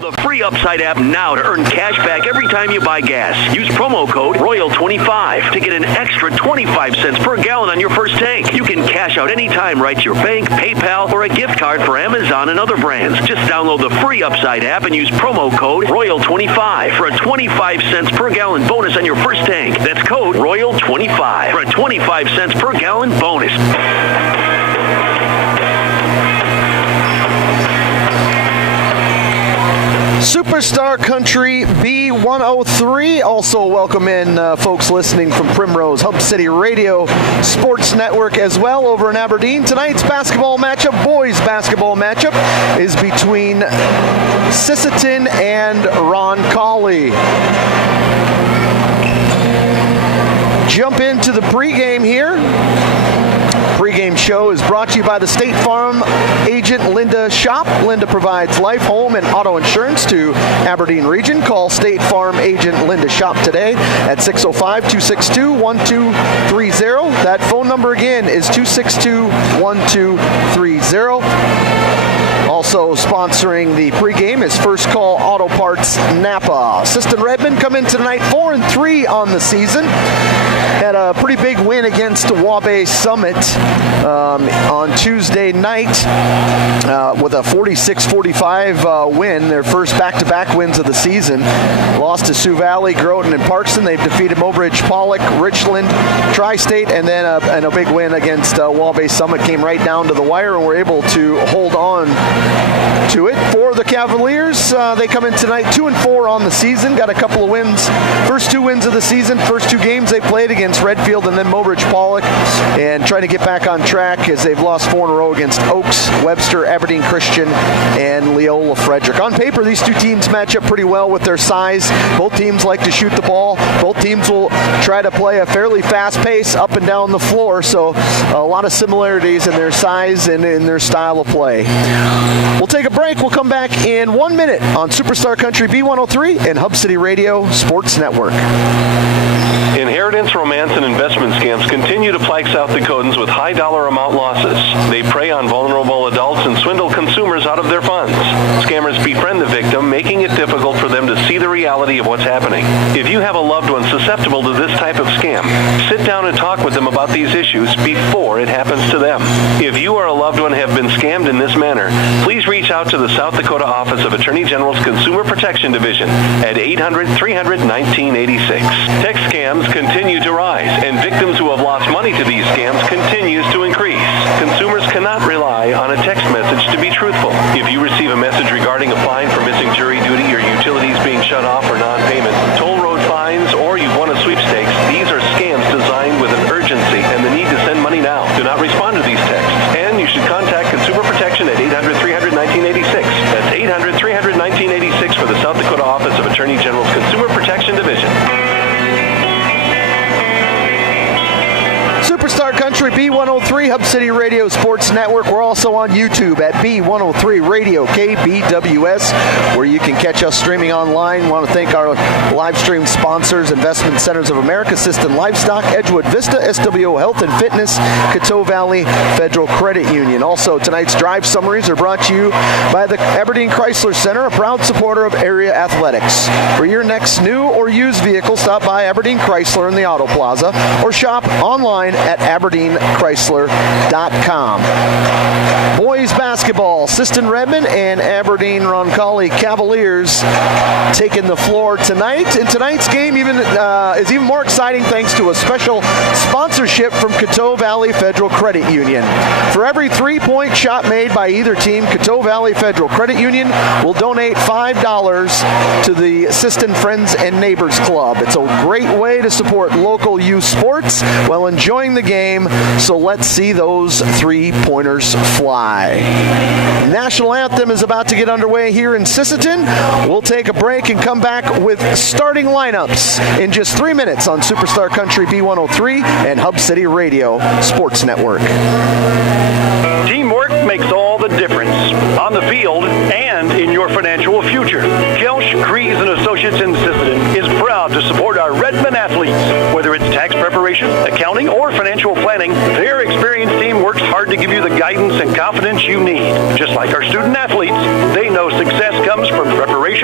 The free Upside app now to earn cash back every time you buy gas. Use promo code ROYAL25 to get an extra 25 cents per gallon on your first tank. You can cash out anytime right to your bank, PayPal, or a gift card for Amazon and other brands. Just download the free Upside app and use promo code ROYAL25 for a 25 cents per gallon bonus on your first tank. That's code ROYAL25 for a 25 cents per gallon bonus. Superstar Country B103. Also welcome in folks listening from Primrose, Hub City Radio, Sports Network as well over in Aberdeen. Tonight's basketball matchup, boys basketball matchup, is between Sisseton and Roncalli. Jump into the pregame here. Pregame show is brought to you by the State Farm agent Linda Shop. Linda provides life, home, and auto insurance to Aberdeen region. Call State Farm agent Linda Shop today at 605-262-1230. That phone number again is 262-1230. Also sponsoring the pregame is First Call Auto Parts Napa. Sisseton Redmond come in tonight 4-3 on the season. Had a pretty big win against Wabash Summit on Tuesday night with a 46-45 win, their first back-to-back wins of the season. Lost to Sioux Valley, Groton, and Parkston. They've defeated Mobridge, Pollock, Richland, Tri-State, and then a big win against Wabash Summit. Came right down to the wire and were able to hold on to it. For the Cavaliers, they come in tonight 2-4 on the season. Got a couple of wins. First two wins of the season. First two games they played against Redfield and then Mobridge Pollock, and trying to get back on track as they've lost 4 in a row against Oaks, Webster, Aberdeen Christian, and Leola Frederick. On paper, these two teams match up pretty well with their size. Both teams like to shoot the ball. Both teams will try to play a fairly fast pace up and down the floor, so a lot of similarities in their size and in their style of play. We'll take a break. We'll come back in 1 minute on Superstar Country B103 and Hub City Radio Sports Network. Inheritance, romance, and investment scams continue to plague South Dakotans with high dollar amount losses. They prey on vulnerable adults and swindle consumers out of their funds. Scammers befriend the victim, making it difficult for them to see the reality of what's happening. If you have a loved one susceptible to this type of scam, sit down and talk with them about these issues before it happens to them. If you or a loved one have been scammed in this manner, please reach out to the South Dakota Office of Attorney General's Consumer Protection Division at 800-300-1986. Text scams continue to rise, and victims who have lost money to these scams continues to increase. Consumers cannot rely on a text message to be truthful. If you receive a message regarding applying for missing jury duty, your utilities being shut off for non-payment, toll road fines, or you've won a sweepstakes, these are scams designed with an urgency and the need to send money now. Do not respond to these texts, and you should contact Consumer Protection at 800-300-1986. That's 800-300-1986 for the South Dakota Office of Attorney General's Consumer Protection Division. Superstar Country B103 Hub City Radio Sports Network. We're also on YouTube at B103 Radio KBWS, where you can catch us streaming online. We want to thank our live stream sponsors: Investment Centers of America, Sisseton Livestock, Edgewood Vista, SWO Health and Fitness, Coteau Valley Federal Credit Union. Also, tonight's drive summaries are brought to you by the Aberdeen Chrysler Center, a proud supporter of area athletics. For your next new or used vehicle, stop by Aberdeen Chrysler in the Auto Plaza or shop online at AberdeenChrysler.com. Boys basketball, Sisseton Redmond and Aberdeen Roncalli Cavaliers taking the floor tonight. And tonight's game is even more exciting thanks to a special sponsorship from Coteau Valley Federal Credit Union. For every 3-point shot made by either team, Coteau Valley Federal Credit Union will donate $5 to the Sisseton Friends and Neighbors Club. It's a great way to support local youth sports while enjoying the game, so let's see those 3-pointers fly. National Anthem is about to get underway here in Sisseton. We'll take a break and come back with starting lineups in just 3 minutes on Superstar Country B103 and Hub City Radio Sports Network. Teamwork makes all the difference on the field and in your financial future. Kelsch, Kreese & Associates in Sisseton is proud to support our Redmond athletes. Whether it's tax preparation, accounting, or financial planning, their experienced team works hard to give you the guidance and confidence you need. Just like our student athletes, they know success comes from preparation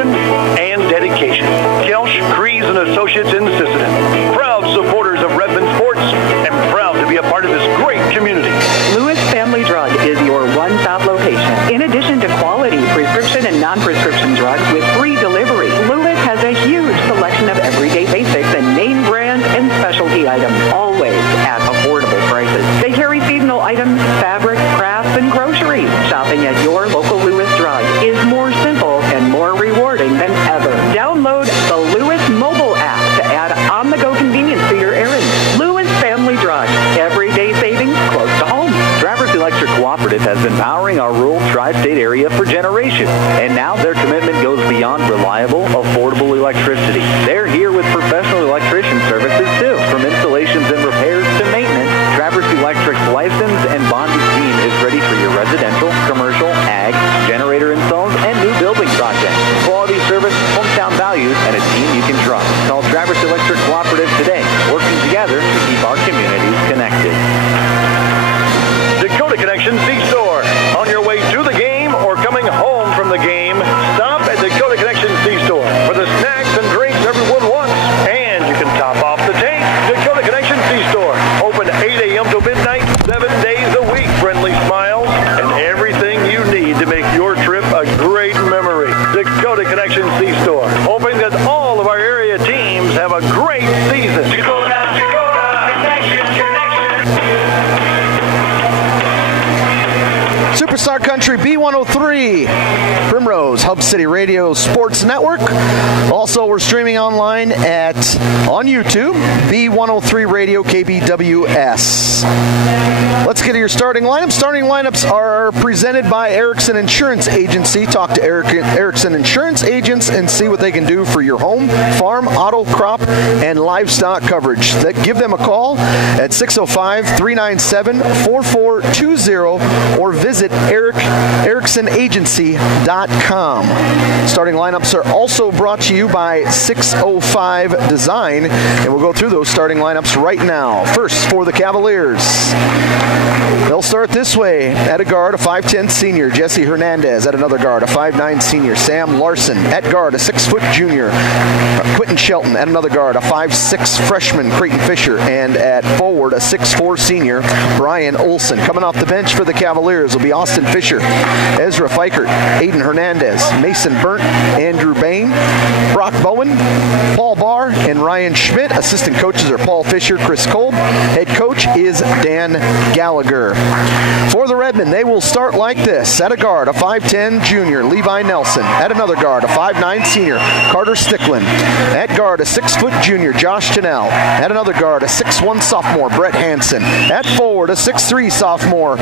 Associates in Sisseton. Proud supporters of Redmond sports and proud to be a part of this great community. Lewis Family Drug is your one-stop location. In addition to quality prescription and non-prescription drugs with free delivery, Lewis has a huge selection of everyday basics and name brand and specialty items, always at affordable prices. They carry seasonal items, fabric, crafts, and groceries. Shopping at your local Lewis Drug is more simple and more rewarding than ever. Download the Lewis mobile app to add on-the-go convenience to your errands. Lewis Family Drug. Everyday savings close to home. Traverse Electric Cooperative has been powering our rural tri-state area for generations, and now their commitment goes beyond reliable, affordable electricity. They're here with professional electrician services too. From installations and repairs to maintenance, Traverse Electric's licensed and bonded team is ready for your residential, commercial, ag, generator installs, and new building projects. Quality service, hometown values, and a team you can trust. Call Traverse Electric Cooperative today, working together to keep our communities connected. Dakota Connection C-Store. On your way to the game or coming home from the game, stop at Dakota Connection C-Store for the snacks and drinks everyone wants. And you can top off the tank. Dakota Connection C-Store. Open 8 a.m. to midnight, 7 days a week. Friendly smiles and everything you need to make your trip a great memory. Dakota Connection C-Store. Hoping that all of our area teams have a great season. Dakota Connection. Superstar Country B103, Primrose, Hub City Radio Sports Network. Also, we're streaming online on YouTube, B103 Radio KBWS. Let's get to your starting lineup. Starting lineups are presented by Erickson Insurance Agency. Talk to Erickson Insurance agents and see what they can do for your home, farm, auto, crop, and livestock coverage. Give them a call at 605-397-4420 or visit EricksonAgency.com. Starting lineups are also brought to you by 605 Design, and we'll go through those starting lineups right now. First, for the Cavaliers, they'll start this way. At a guard, a 5'10 senior, Jesse Hernandez. At another guard, a 5'9 senior, Sam Larson. At guard, a 6-foot junior, Quentin Shelton. At another guard, a 5'6 freshman, Creighton Fisher. And at forward, a 6'4 senior, Brian Olson. Coming off the bench for the Cavaliers will be Austin Fisher, Ezra Fikert, Aiden Hernandez, Mason Burnt, Andrew Bain, Brock Bowen, Paul Barr, and Ryan Schmidt. Assistant coaches are Paul Fisher, Chris Kolb. Head coach is Dan Gallagher. For the Redmen, they will start like this. At a guard, a 5'10 junior, Levi Nelson. At another guard, a 5'9 senior, Carter Sticklin. At guard, a 6-foot junior, Josh Chanel. At another guard, a 6'1 sophomore, Brett Hansen. At forward, a 6'3 sophomore,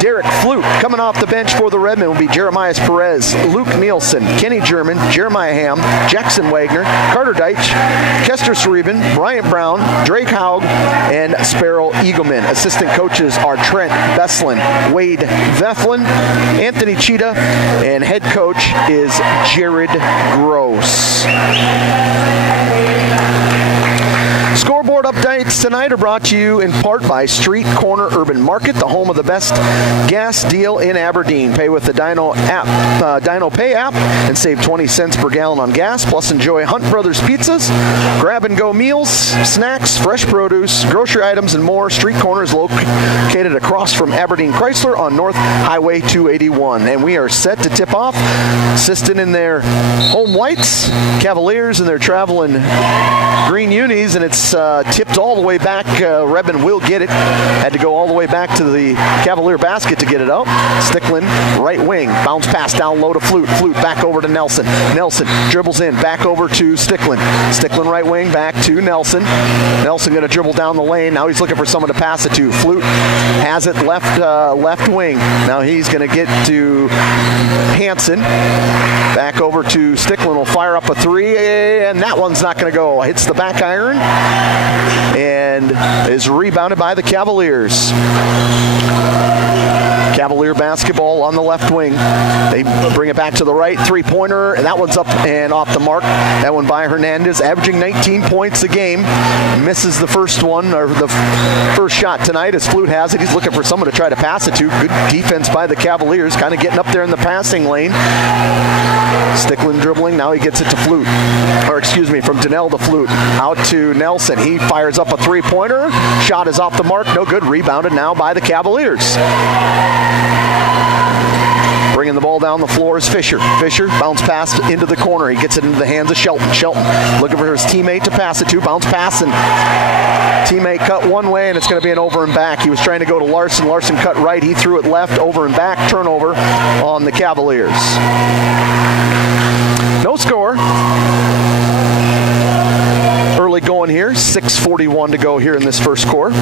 Derek Flute. Coming off the bench for the Redmen will be Jeremiah Perez, Luke Nielsen, Kenny German, Jeremiah Ham, Jackson Wagner, Carter Deitch, Kester Sereben, Bryant Brown, Drake Haug, and Sparrow Eagleman. Assistant coaches are Trent Beslin, Wade Veflin, Anthony Cheetah, and head coach is Jared Gross. Scoreboard updates tonight are brought to you in part by Street Corner Urban Market, the home of the best gas deal in Aberdeen. Pay with the Dino Pay app and save 20 cents per gallon on gas. Plus enjoy Hunt Brothers pizzas, grab-and-go meals, snacks, fresh produce, grocery items, and more. Street Corner is located across from Aberdeen Chrysler on North Highway 281. And we are set to tip off. Sisseton in their home whites, Cavaliers in their traveling green unis, and it's tipped all the way back. Redmond will get it. Had to go all the way back to the Cavalier basket to get it out. Sticklin, right wing. Bounce pass down low to Flute. Flute back over to Nelson. Nelson dribbles in. Back over to Sticklin. Sticklin right wing. Back to Nelson. Nelson going to dribble down the lane. Now he's looking for someone to pass it to. Flute has it left wing. Now he's going to get to Hansen. Back over to Sticklin. Will fire up a three, and that one's not going to go. Hits the back iron and is rebounded by the Cavaliers. Cavalier basketball on the left wing. They bring it back to the right. Three-pointer, and that one's up and off the mark. That one by Hernandez, averaging 19 points a game. Misses the first one, or the first shot tonight as Flute has it. He's looking for someone to try to pass it to. Good defense by the Cavaliers, kind of getting up there in the passing lane. Stickland dribbling. Now he gets it to Flute. From Donnell to Flute. Out to Nelson. He fires up a three-pointer. Shot is off the mark. No good. Rebounded now by the Cavaliers. Bringing the ball down the floor is Fisher. Fisher, bounce pass into the corner. He gets it into the hands of Shelton. Shelton looking for his teammate to pass it to. Bounce pass, and teammate cut one way, and it's going to be an over and back. He was trying to go to Larson. Larson cut right. He threw it left, over and back. Turnover on the Cavaliers. No score. Early going here. 6:41 to go here in this first quarter.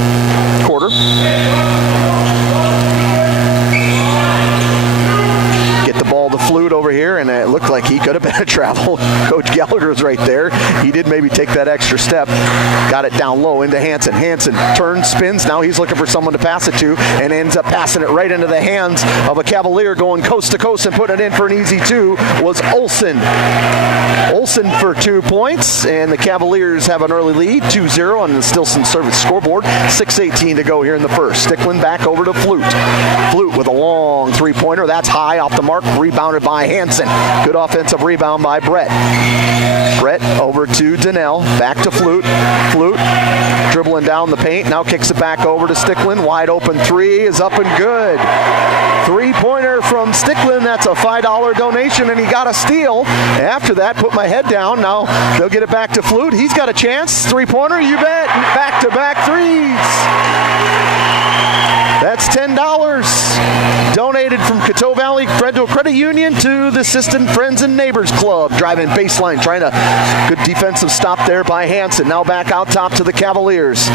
Get the ball to Flute over here, and it looked like he could have been a travel. Coach Gallagher's right there. He did maybe take that extra step. Got it down low into Hansen. Hansen turns, spins. Now he's looking for someone to pass it to, and ends up passing it right into the hands of a Cavalier going coast to coast and putting it in for an easy two was Olsen. Olsen for 2 points, and the Cavaliers have an early lead, 2-0 on the Stilson Service scoreboard. 6:18 to go here in the first. Stickland back over to Flute. Flute with a long three-pointer. That's high off the mark. Rebounded by Hansen. Good offensive rebound by Brett. Brett over to Donnell. Back to Flute. Flute dribbling down the paint. Now kicks it back over to Stickland. Wide open three is up and good. Three-pointer from Stickland. That's a $5 donation, and he got a steal. After that, put my head down. Now they'll get it back to Flute. He's got a chance. Three-pointer, you bet. Back-to-back threes. That's $10 donated from Coteau Valley Federal Credit Union to the Sisseton Friends and Neighbors Club. Driving baseline, trying to good defensive stop there by Hansen. Now back out top to the Cavaliers.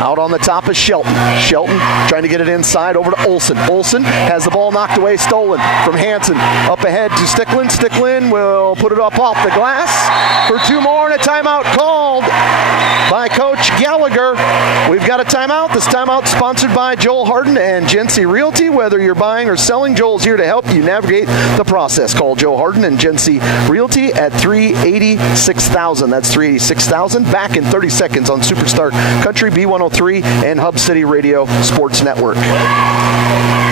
Out on the top is Shelton. Shelton trying to get it inside over to Olsen. Olsen has the ball knocked away, stolen from Hansen. Up ahead to Stickland. Stickland will put it up off the glass for two more, and a timeout called by Coach Gallagher. We've got a timeout. This timeout sponsored by Joel Harden and Gency Realty. Whether you're buying or selling, Joel's here to help you navigate the process. Call Joel Harden and Gency Realty at 386,000. That's 386,000. Back in 30 seconds on Superstar Country B103 and Hub City Radio Sports Network.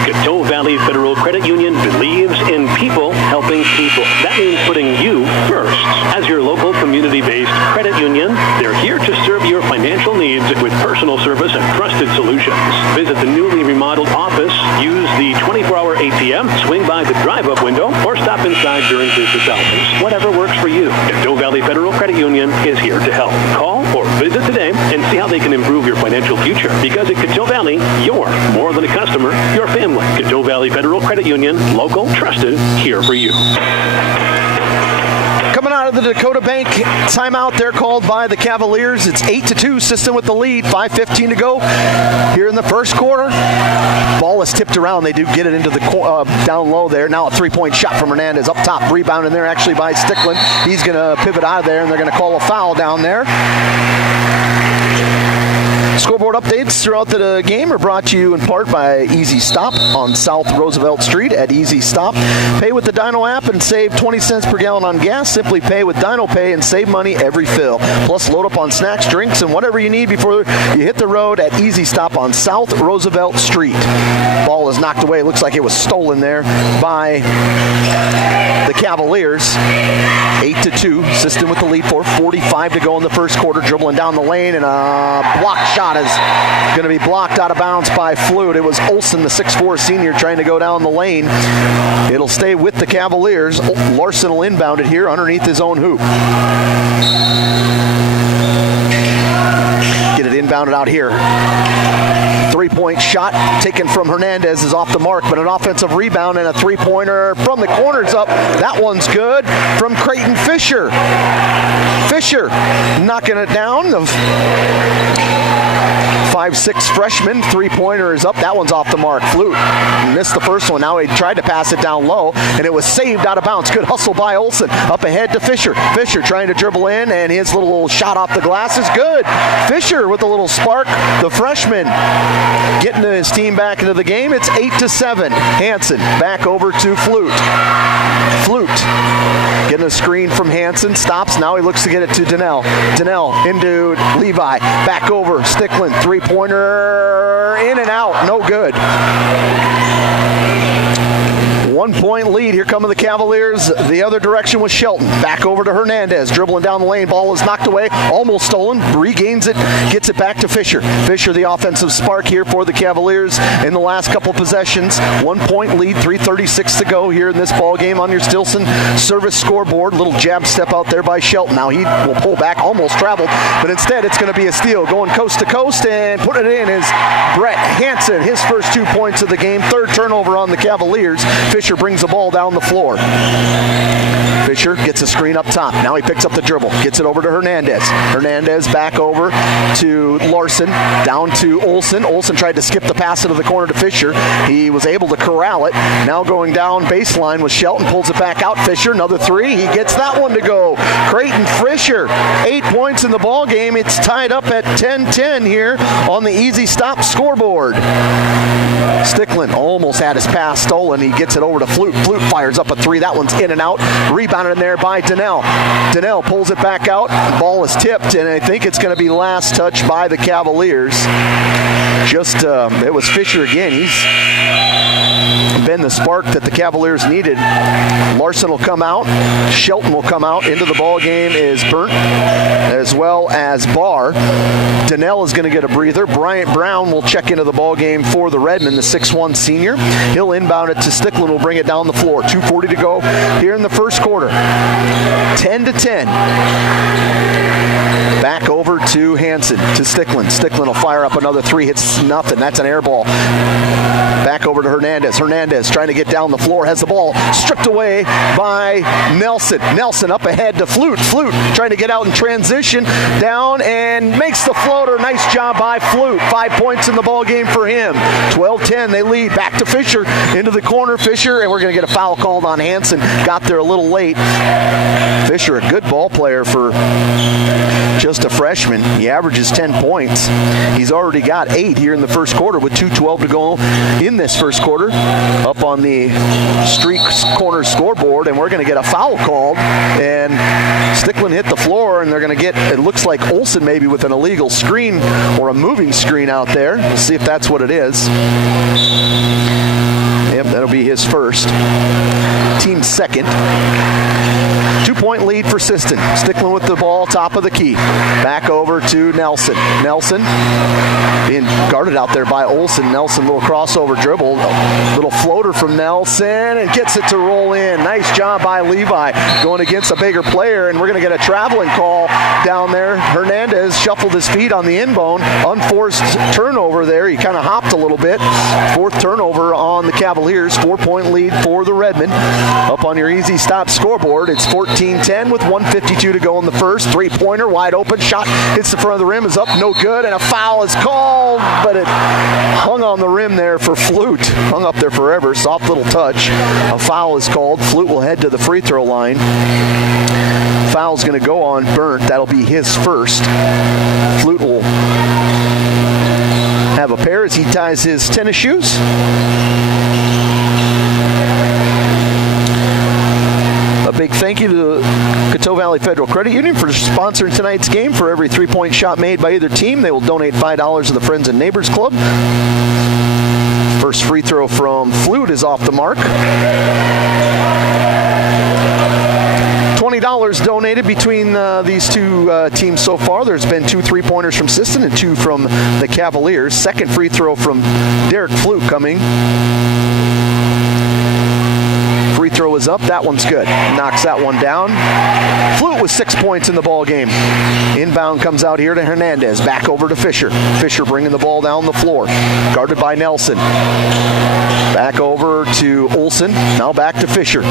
Coteau Valley Federal Credit Union believes in people helping people. That means putting you first. As your local community-based credit union, they're here to serve your financial needs with personal service and trusted solutions. Visit the newly remodeled office, use the 24-hour ATM, swing by the drive-up window, or stop inside during business hours. Whatever works for you, Coteau Valley Federal Credit Union is here to help. Call or visit today and see how they can improve your financial future. Because at Coteau Valley, you're more than a customer, you're family. Coteau Valley Federal Credit Union, local, trusted, here for you. Coming out of the Dakota Bank timeout, they're called by the Cavaliers. It's 8-2, Sisseton with the lead. 5:15 to go here in the first quarter. Ball is tipped around. They do get it into the down low there. Now a three-point shot from Hernandez up top. Rebound in there actually by Stickland. He's going to pivot out of there, and they're going to call a foul down there. Scoreboard updates throughout the game are brought to you in part by Easy Stop on South Roosevelt Street at Easy Stop. Pay with the Dino app and save 20 cents per gallon on gas. Simply pay with Dino Pay and save money every fill. Plus, load up on snacks, drinks, and whatever you need before you hit the road at Easy Stop on South Roosevelt Street. Ball is knocked away. Looks like it was stolen there by the Cavaliers. 8-2. Sisseton with the lead. 4:45 to go in the first quarter. Dribbling down the lane, and a blocked shot is going to be blocked out of bounds by Flute. It was Olsen, the 6'4 senior, trying to go down the lane. It'll stay with the Cavaliers. Larson will inbound it here underneath his own hoop. Get it inbounded out here. Three-point shot taken from Hernandez is off the mark, but an offensive rebound and a three-pointer from the corners up. That one's good from Creighton Fisher. Fisher knocking it down. The 5'6 freshman. Three-pointer is up. That one's off the mark. Flute missed the first one. Now he tried to pass it down low, and it was saved out of bounds. Good hustle by Olsen. Up ahead to Fisher. Fisher trying to dribble in, and his little shot off the glass is good. Fisher with a little spark. The freshman getting his team back into the game. It's 8-7. Hansen back over to Flute. Flute getting a screen from Hansen. Stops. Now he looks to get it to Donnell. Donnell into Levi. Back over. Stickland. Three-pointer in and out. No good. 1-point lead. Here come the Cavaliers. The other direction was Shelton. Back over to Hernandez. Dribbling down the lane. Ball is knocked away. Almost stolen. Regains it. Gets it back to Fisher. Fisher, the offensive spark here for the Cavaliers in the last couple possessions. 1-point lead. 3:36 to go here in this ball game on your Stilson service scoreboard. Little jab step out there by Shelton. Now he will pull back. Almost traveled. But instead it's going to be a steal. Going coast to coast and put it in is Brett Hansen. His first 2 points of the game. Third turnover on the Cavaliers. Fisher brings the ball down the floor. Fisher gets a screen up top. Now he picks up the dribble. Gets it over to Hernandez. Hernandez back over to Larson. Down to Olsen. Olsen tried to skip the pass into the corner to Fisher. He was able to corral it. Now going down baseline with Shelton. Pulls it back out. Fisher, another three. He gets that one to go. Creighton Fisher, 8 points in the ball game. It's tied up at 10-10 here on the Easy Stop scoreboard. Sticklin almost had his pass stolen. He gets it over to Flute. Flute fires up a three. That one's in and out. Rebounded in there by Donnell. Donnell pulls it back out. The ball is tipped, and I think it's going to be last touch by the Cavaliers. It was Fisher again. He's been the spark that the Cavaliers needed. Larson will come out. Shelton will come out. Into the ball game is Burnt, as well as Barr. Donnell is going to get a breather. Bryant Brown will check into the ball game for the Redmen, the 6'1 senior. He'll inbound it to Sticklin, will bring it down the floor. 2:40 to go here in the first quarter. 10-10. Back over to Hansen, to Sticklin. Sticklin will fire up another three. Hits nothing. That's an air ball. Back over to Hernandez. Hernandez trying to get down the floor. Has the ball stripped away by Nelson. Nelson up ahead to Flute. Flute trying to get out in transition. Down and makes the floater. Nice job by Flute. 5 points in the ball game for him. 12-10. They lead. Back to Fisher. Into the corner. Fisher. And we're going to get a foul called on Hansen. Got there a little late. Fisher, a good ball player for just a freshman. He averages 10 points. He's already got 8 here in the first quarter with 2:12 to go in this first quarter. Up on the streak corner scoreboard, and we're going to get a foul called. And Sticklin hit the floor, and they're going to get, it looks like Olsen maybe with an illegal screen or a moving screen out there. We'll see if that's what it is. Yep, that'll be his first. Team second. 2-point lead for Sisseton. Sticklin with the ball, top of the key. Back over to Nelson. Nelson being guarded out there by Olsen. Nelson, little crossover dribble. Little floater from Nelson, and gets it to roll in. Nice job by Levi going against a bigger player, and we're going to get a traveling call down there. Hernandez shuffled his feet on the in bone. Unforced turnover there. He kind of hopped a little bit. Fourth turnover on the Cavaliers. 4-point lead for the Redmen. Up on your Easy Stop scoreboard, it's 14-10 with 1:52 to go in the first. Three-pointer, wide open. Shot hits the front of the rim, is up, no good, and a foul is called, but it hung on the rim there for Flute. Hung up there forever. Soft little touch. A foul is called. Flute will head to the free throw line. Foul's going to go on Burnt. That'll be his first. Flute will have a pair as he ties his tennis shoes. A big thank you to Coteau Valley Federal Credit Union for sponsoring tonight's game. For every 3-point shot made by either team, they will donate $5 to the Friends and Neighbors Club. First free throw from Flute is off the mark. $20 donated between these two teams so far. There's been 2 3-pointers from Sisseton and 2 from the Cavaliers. Second free throw from Derek Flute coming. Free throw is up. That one's good. Knocks that one down. Flute with 6 points in the ball game. Inbound comes out here to Hernandez. Back over to Fisher. Fisher bringing the ball down the floor. Guarded by Nelson. Back over to Olsen. Now back to Fisher.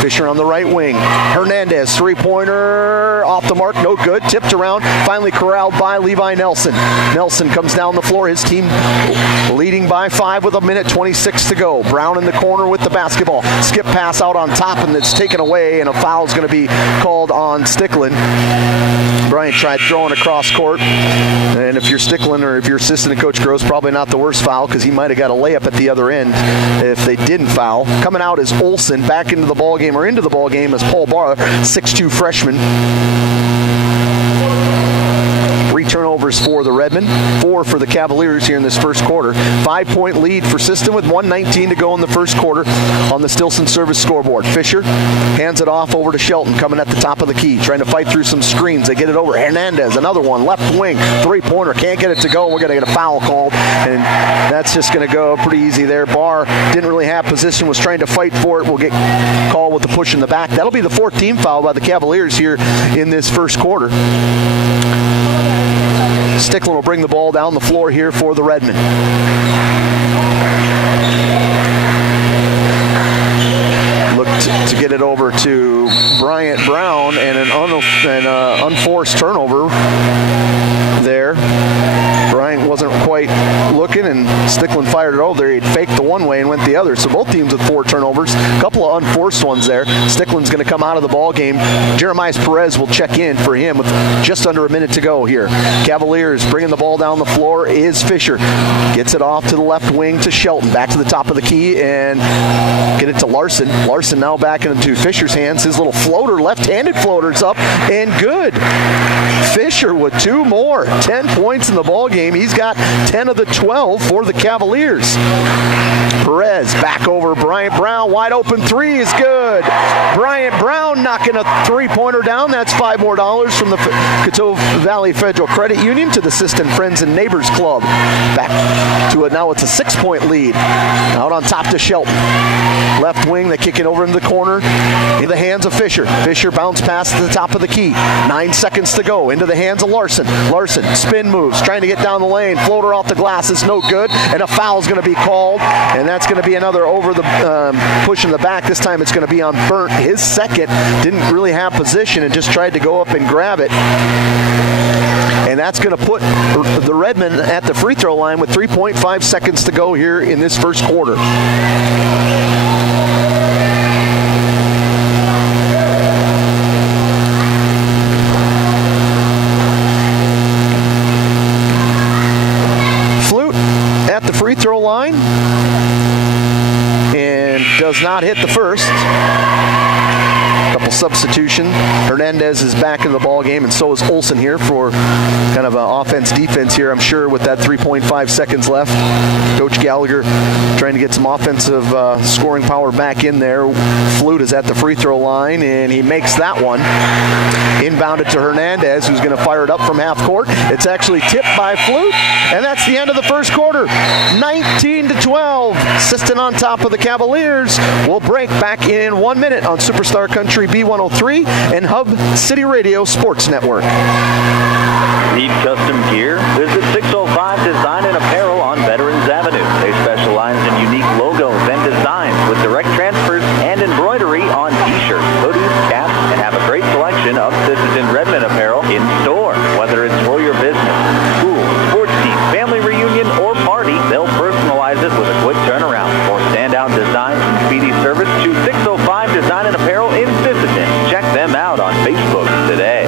Fisher on the right wing. Hernandez, 3-pointer. Off the mark. No good. Tipped around. Finally corralled by Levi Nelson. Nelson comes down the floor. His team leading by 5 with 1:26 to go. Brown in the corner with the basketball. Skip pass out on top, and it's taken away, and a foul is going to be called on Sticklin. Bryant tried throwing across court, and if you're Sticklin or if you're assistant coach Gross, probably not the worst foul because he might have got a layup at the other end if they didn't foul. Coming out is Olsen. Back into the ball game, or into the ball game, is Paul Barr, 6'2 freshman. 3 turnovers turnovers for the Redmen, 4 for the Cavaliers here in this first quarter. 5-point lead for Sisseton with 1:19 to go in the first quarter on the Stilson service scoreboard. Fisher hands it off over to Shelton, coming at the top of the key, trying to fight through some screens. They get it over. Hernandez, another one, left wing, three-pointer, can't get it to go. We're going to get a foul called, and that's just going to go pretty easy there. Barr didn't really have position, was trying to fight for it. We'll get called with the push in the back. That'll be the 4th team foul by the Cavaliers here in this first quarter. Sticklin will bring the ball down the floor here for the Redmen. Looked to get it over to Bryant Brown, and an unforced turnover there. Bryant wasn't quite looking, and Sticklin fired it over there. He'd faked the one way and went the other. So both teams with 4 turnovers. A couple of unforced ones there. Sticklin's going to come out of the ball game. Jeremiah Perez will check in for him with just under a minute to go here. Cavaliers bringing the ball down the floor is Fisher. Gets it off to the left wing to Shelton. Back to the top of the key and get it to Larson. Larson now back into Fisher's hands. His little floater, left-handed floater's up and good. Fisher with 2 more. 10 points in the ball game. He's got 10 of the 12 for the Cavaliers. Perez back over Bryant Brown. Wide open 3 is good. Bryant Brown knocking a 3-pointer down. That's $5 more from the Coteau Valley Federal Credit Union to the Sisseton Friends and Neighbors Club. Back to it now. It's a 6-point lead. Out on top to Shelton. Left wing, they kick it over into the corner in the hands of Fisher. Fisher bounce pass to the top of the key. 9 seconds to go. Into the hands of Larson. Larson spin moves, trying to get down the lane. Floater off the glass is no good, and a foul is going to be called, and that's going to be another over the push in the back. This time it's going to be on Burnt. His second, didn't really have position and just tried to go up and grab it. And that's going to put the Redmen at the free throw line with 3.5 seconds to go here in this first quarter. At the free throw line and does not hit the first. Couple substitution. Hernandez is back in the ball game, and so is Olsen here for kind of an offense-defense here, I'm sure, with that 3.5 seconds left. Coach Gallagher trying to get some offensive scoring power back in there. Flute is at the free throw line, and he makes that one. Inbounded to Hernandez, who's going to fire it up from half court. It's actually tipped by Flute, and that's the end of the first quarter. 19-12. Sisseton on top of the Cavaliers. We'll break back in 1 minute on Superstar Country B103 and Hub City Radio Sports Network. Need custom gear? Visit 605 Design and Apparel on Veterans Avenue. They specialize in unique logos and designs with direct transfers and embroidery on t-shirts, hoodies, caps, and have a great selection of Sisseton Redmen apparel in store. Whether it's for your business, school, sports team, family reunion, or party, they'll personalize it with a quick turnaround. For standout designs and speedy service, choose 605 Design and Apparel in Sisseton. Check them out on Facebook today.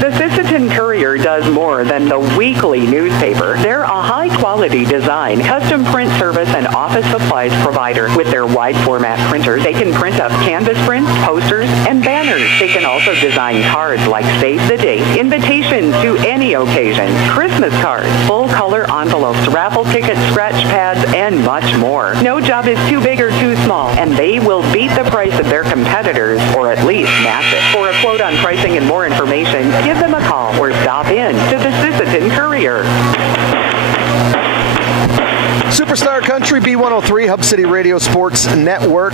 The Sisseton Courier does more than the weekly newspaper. They're a high-quality design, custom print service, and office supplies provider. With their wide-format printers, they can print up canvas prints, posters, and banners. They can also design cards like Save the Date, invitations to any occasion, Christmas cards, full-color envelopes, raffle tickets, scratch pads, and much more. No job is too big or too small, and they will beat the price of their competitors, or at least match it. For a quote on pricing and more information, give them a call or stop in to the Sisseton Courier. Superstar Country B103 Hub City Radio Sports Network.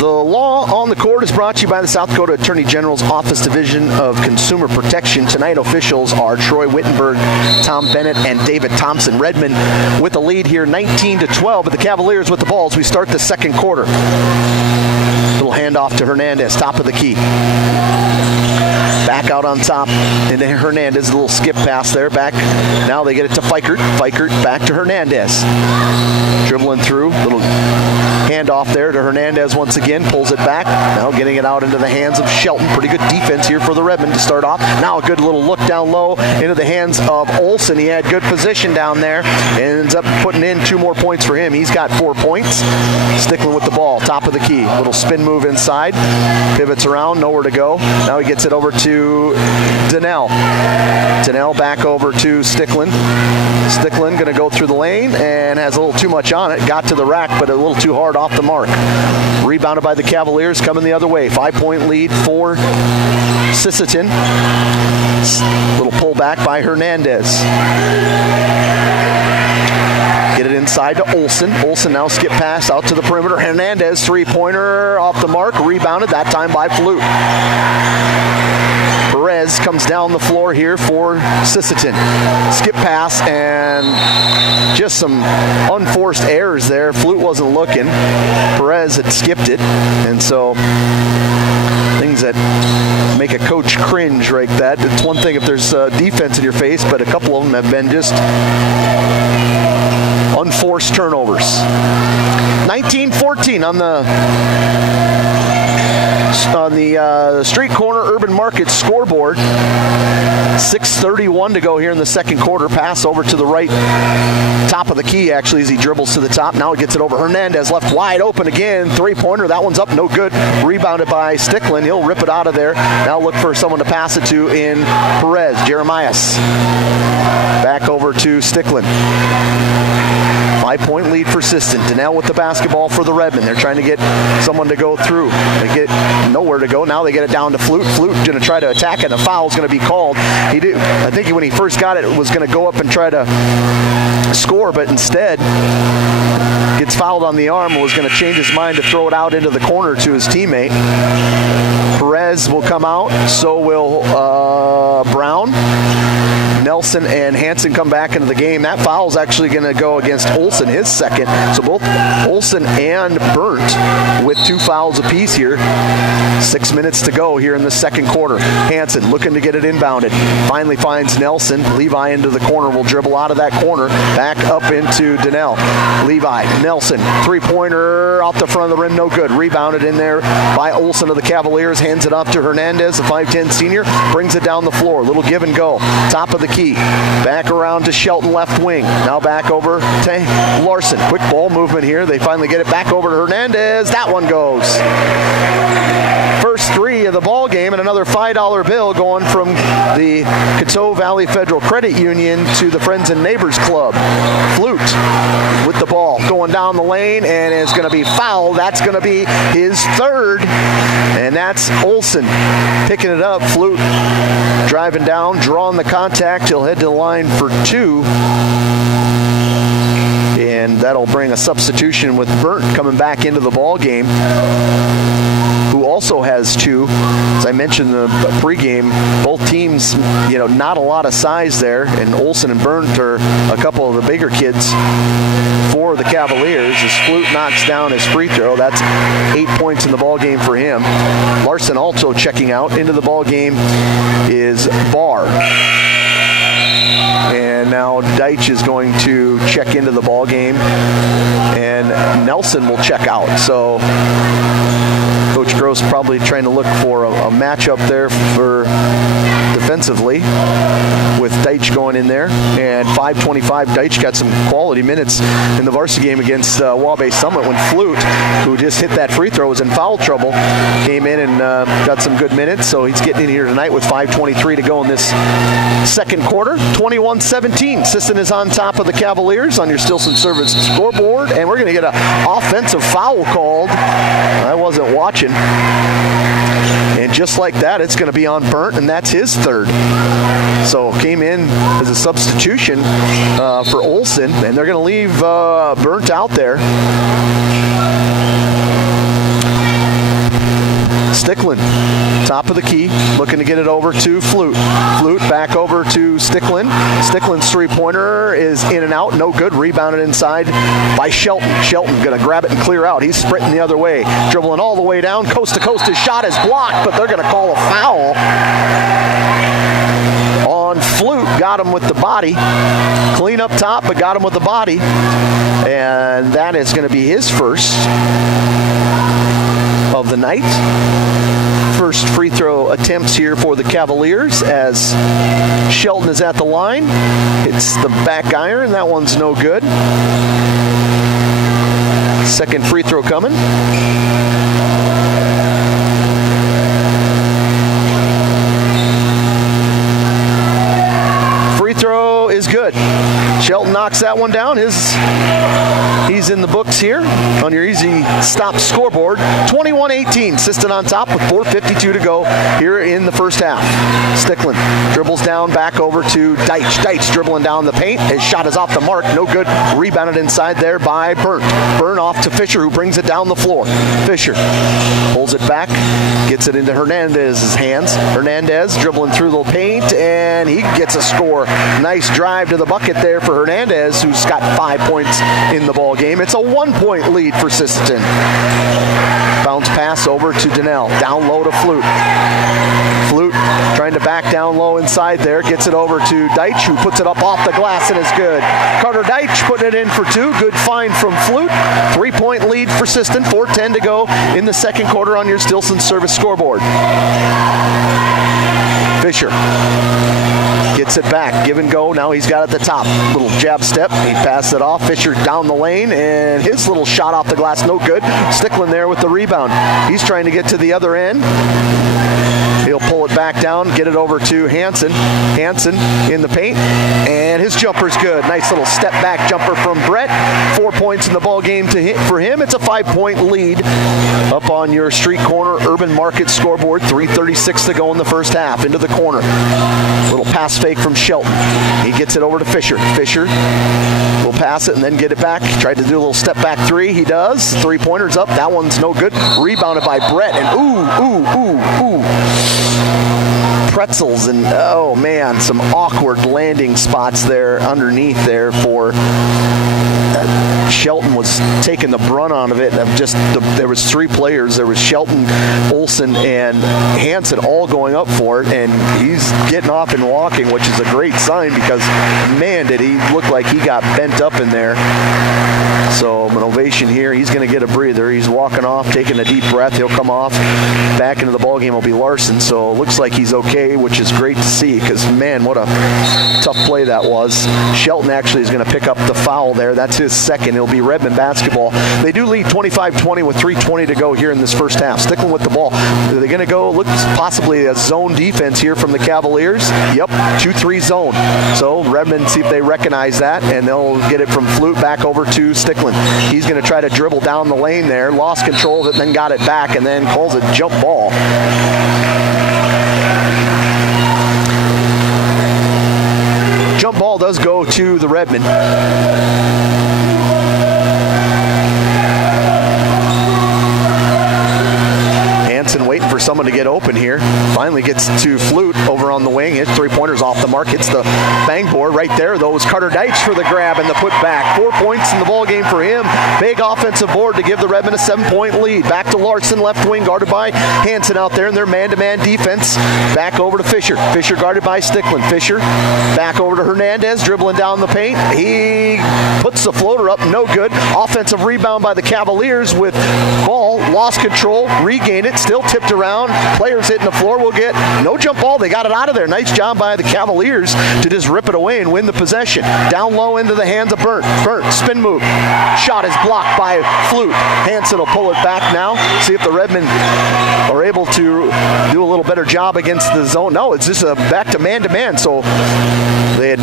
The Law on the Court is brought to you by the South Dakota Attorney General's Office Division of Consumer Protection. Tonight officials are Troy Wittenberg, Tom Bennett, and David Thompson. Redmen with the lead here 19-12, but the Cavaliers with the ball as we start the second quarter. Little handoff to Hernandez, top of the key. Back out on top, and then Hernandez, a little skip pass there. Back, now they get it to Fikert. Fikert back to Hernandez. Dribbling through, little handoff there to Hernandez once again, pulls it back. Now getting it out into the hands of Shelton. Pretty good defense here for the Redmen to start off. Now a good little look down low into the hands of Olsen. He had good position down there and ends up putting in 2 more points for him. He's got 4 points. Sticklin with the ball, top of the key. Little spin move inside. Pivots around, nowhere to go. Now he gets it over to to Donnell. Donnell back over to Sticklin. Sticklin going to go through the lane and has a little too much on it. Got to the rack, but a little too hard off the mark. Rebounded by the Cavaliers, coming the other way. 5-point lead for Sisseton. Little pullback by Hernandez. Get it inside to Olsen. Olsen now skip pass out to the perimeter. Hernandez, three-pointer off the mark. Rebounded, that time by Flute. Perez comes down the floor here for Sisseton. Skip pass and just some unforced errors there. Flute wasn't looking. Perez had skipped it. And so things that make a coach cringe like that. It's one thing if there's defense in your face, but a couple of them have been just unforced turnovers. 19-14 on the street corner Urban Market scoreboard. 6:31 to go here in the second quarter. Pass over to the right top of the key, actually, as he dribbles to the top. Now he gets it over. Hernandez left wide open again. Three-pointer. That one's up. No good. Rebounded by Sticklin. He'll rip it out of there. Now look for someone to pass it to in Perez. Jeremias. Back over to Sticklin. 5-point lead for Sisseton. Donnell with the basketball for the Redmen. They're trying to get someone to go through. They get nowhere to go. Now they get it down to Flute. Flute going to try to attack it, and a foul is going to be called. I think when he first got it, was going to go up and try to score, but instead gets fouled on the arm and was going to change his mind to throw it out into the corner to his teammate. Perez will come out. So will Brown. Nelson and Hansen come back into the game. That foul is actually going to go against Olsen, his second. So both Olsen and Burnt with 2 fouls apiece here. 6 minutes to go here in the second quarter. Hansen looking to get it inbounded. Finally finds Nelson. Levi into the corner. Will dribble out of that corner. Back up into Donnell. Levi, Nelson, three-pointer off the front of the rim. No good. Rebounded in there by Olsen of the Cavaliers. Hands it off to Hernandez, the 5'10 senior. Brings it down the floor. Little give and go. Top of the key. Back around to Shelton, left wing. Now back over to Larson. Quick ball movement here. They finally get it back over to Hernandez. That one goes. First 3 of the ball game, and another $5 bill going from the Coteau Valley Federal Credit Union to the Friends and Neighbors Club. Flute with the ball going down the lane, and is going to be fouled. That's going to be his third, and that's Olsen picking it up. Flute driving down, drawing the contact. He'll head to the line for 2. And that'll bring a substitution with Burnt coming back into the ball game, who also has 2. As I mentioned in the pregame, both teams, not a lot of size there, and Olsen and Burnt are a couple of the bigger kids for the Cavaliers. As Flute knocks down his free throw, that's 8 points in the ball game for him. Larson also checking out. Into the ball game is Barr. And now Deitch is going to check into the ball game, and Nelson will check out. So Coach Gross probably trying to look for a matchup there for defensively with Deitch going in there. And 5:25, Deitch got some quality minutes in the varsity game against Waubay Summit when Flute, who just hit that free throw, was in foul trouble, came in and got some good minutes. So he's getting in here tonight with 5:23 to go in this second quarter. 21-17. Sisseton is on top of the Cavaliers on your Stilson Service scoreboard, and we're going to get an offensive foul called. I wasn't watching. And just like that, it's going to be on Burnt, and that's his third. So came in as a substitution for Olsen, and they're going to leave Burnt out there. Sticklin, top of the key, looking to get it over to Flute. Flute back over to Sticklin. Sticklin's three-pointer is in and out, no good. Rebounded inside by Shelton. Shelton going to grab it and clear out. He's sprinting the other way, dribbling all the way down, coast to coast. His shot is blocked, but they're going to call a foul on Flute. Got him with the body. Clean up top, but got him with the body. And that is going to be his first of the night. First free throw attempts here for the Cavaliers as Shelton is at the line. It's the back iron. That one's no good. Second free throw coming. knocks that one down. He's in the books here on your easy stop scoreboard. 21-18, Sisseton on top with 4:52 to go here in the first half. Stickland dribbles down back over to Deitch. Deitch dribbling down the paint. His shot is off the mark. No good. Rebounded inside there by Burnt. Burnt off to Fisher, who brings it down the floor. Fisher pulls it back, gets it into Hernandez's hands. Hernandez dribbling through the paint, and he gets a score. Nice drive to the bucket there for Hernandez, who's got 5 points in the ball game. It's a 1-point lead for Sisseton. Bounce pass over to Donnell. Down low to Flute. Flute trying to back down low inside there. Gets it over to Deitch, who puts it up off the glass and is good. Carter Deitch putting it in for 2. Good find from Flute. 3-point lead for Sisseton. 4:10 to go in the second quarter on your Stilson service scoreboard. Fisher gets it back, give and go. Now he's got it at the top. Little jab step. He passed it off. Fisher down the lane, and his little shot off the glass, no good. Stickland there with the rebound. He's trying to get to the other end. He'll pull it back down, get it over to Hansen. Hansen in the paint, and his jumper's good. Nice little step back jumper from Brett. 4 points in the ball game for him. It's a 5-point lead up on your street corner Urban Market scoreboard. 3:36 to go in the first half. Into the corner. Little pass fake from Shelton. He gets it over to Fisher. Fisher will pass it and then get it back. Tried to do a little step back 3. He does. 3-pointer's up. That one's no good. Rebounded by Brett, and ooh. Pretzels, and oh man, some awkward landing spots there underneath there for Shelton was taking the brunt out of it. There was 3 players. There was Shelton, Olsen, and Hansen all going up for it, and he's getting off and walking, which is a great sign because, man, did he look like he got bent up in there. So an ovation here. He's going to get a breather. He's walking off, taking a deep breath. He'll come off. Back into the ballgame will be Larson. So it looks like he's okay, which is great to see because, man, what a tough play that was. Shelton actually is going to pick up the foul there. That's his second. It'll be Redmond basketball. They do lead 25-20 with 3:20 to go here in this first half. Stickland with the ball. Are they going to go? Looks possibly a zone defense here from the Cavaliers. Yep, 2-3 zone. So Redmond, see if they recognize that, and they'll get it from Flute back over to Stickland. He's going to try to dribble down the lane there. Lost control of it, then got it back, and then calls a jump ball. Jump ball does go to the Redmond. Hansen waiting for someone to get open here. Finally gets to Flute over on the wing. His 3-pointer's off the mark. Hits the bang board right there, though. It was Carter Deitch for the grab and the putback. 4 points in the ball game for him. Big offensive board to give the Redmond a 7-point lead. Back to Larson, left wing, guarded by Hansen out there in their man-to-man defense. Back over to Fisher. Fisher guarded by Stickland. Fisher back over to Hernandez, dribbling down the paint. He puts the floater up, no good. Offensive rebound by the Cavaliers with ball. Lost control, regain it, still tipped around. Players hitting the floor will get no jump ball. They got it out of there. Nice job by the Cavaliers to just rip it away and win the possession. Down low into the hands of Burnt. Burnt, spin move. Shot is blocked by Flute. Hansen will pull it back now. See if the Redmen are able to do a little better job against the zone. No, it's just a back to man-to-man. So they had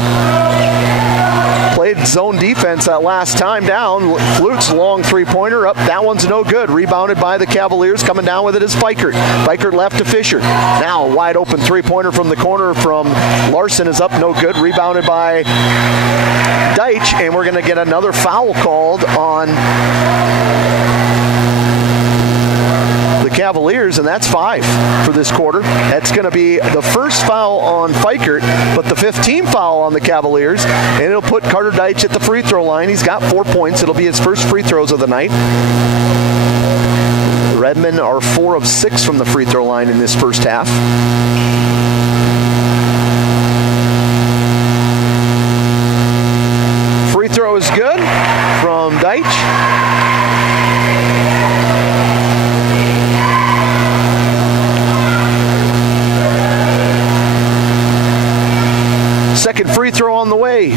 played zone defense that last time down. Flute's long 3-pointer up. That one's no good. Rebounded by the Cavaliers. Coming down with it is Fikert. Fikert left to Fisher. Now a wide open 3-pointer from the corner from Larson is up. No good. Rebounded by Deitch. And we're going to get another foul called on the Cavaliers, and that's 5 for this quarter. That's going to be the first foul on Fikert, but the 15th foul on the Cavaliers, and it'll put Carter Deitch at the free throw line. He's got 4 points. It'll be his first free throws of the night. Redmen are 4 of 6 from the free throw line in this first half. Free throw is good from Deitch. Second free throw on the way.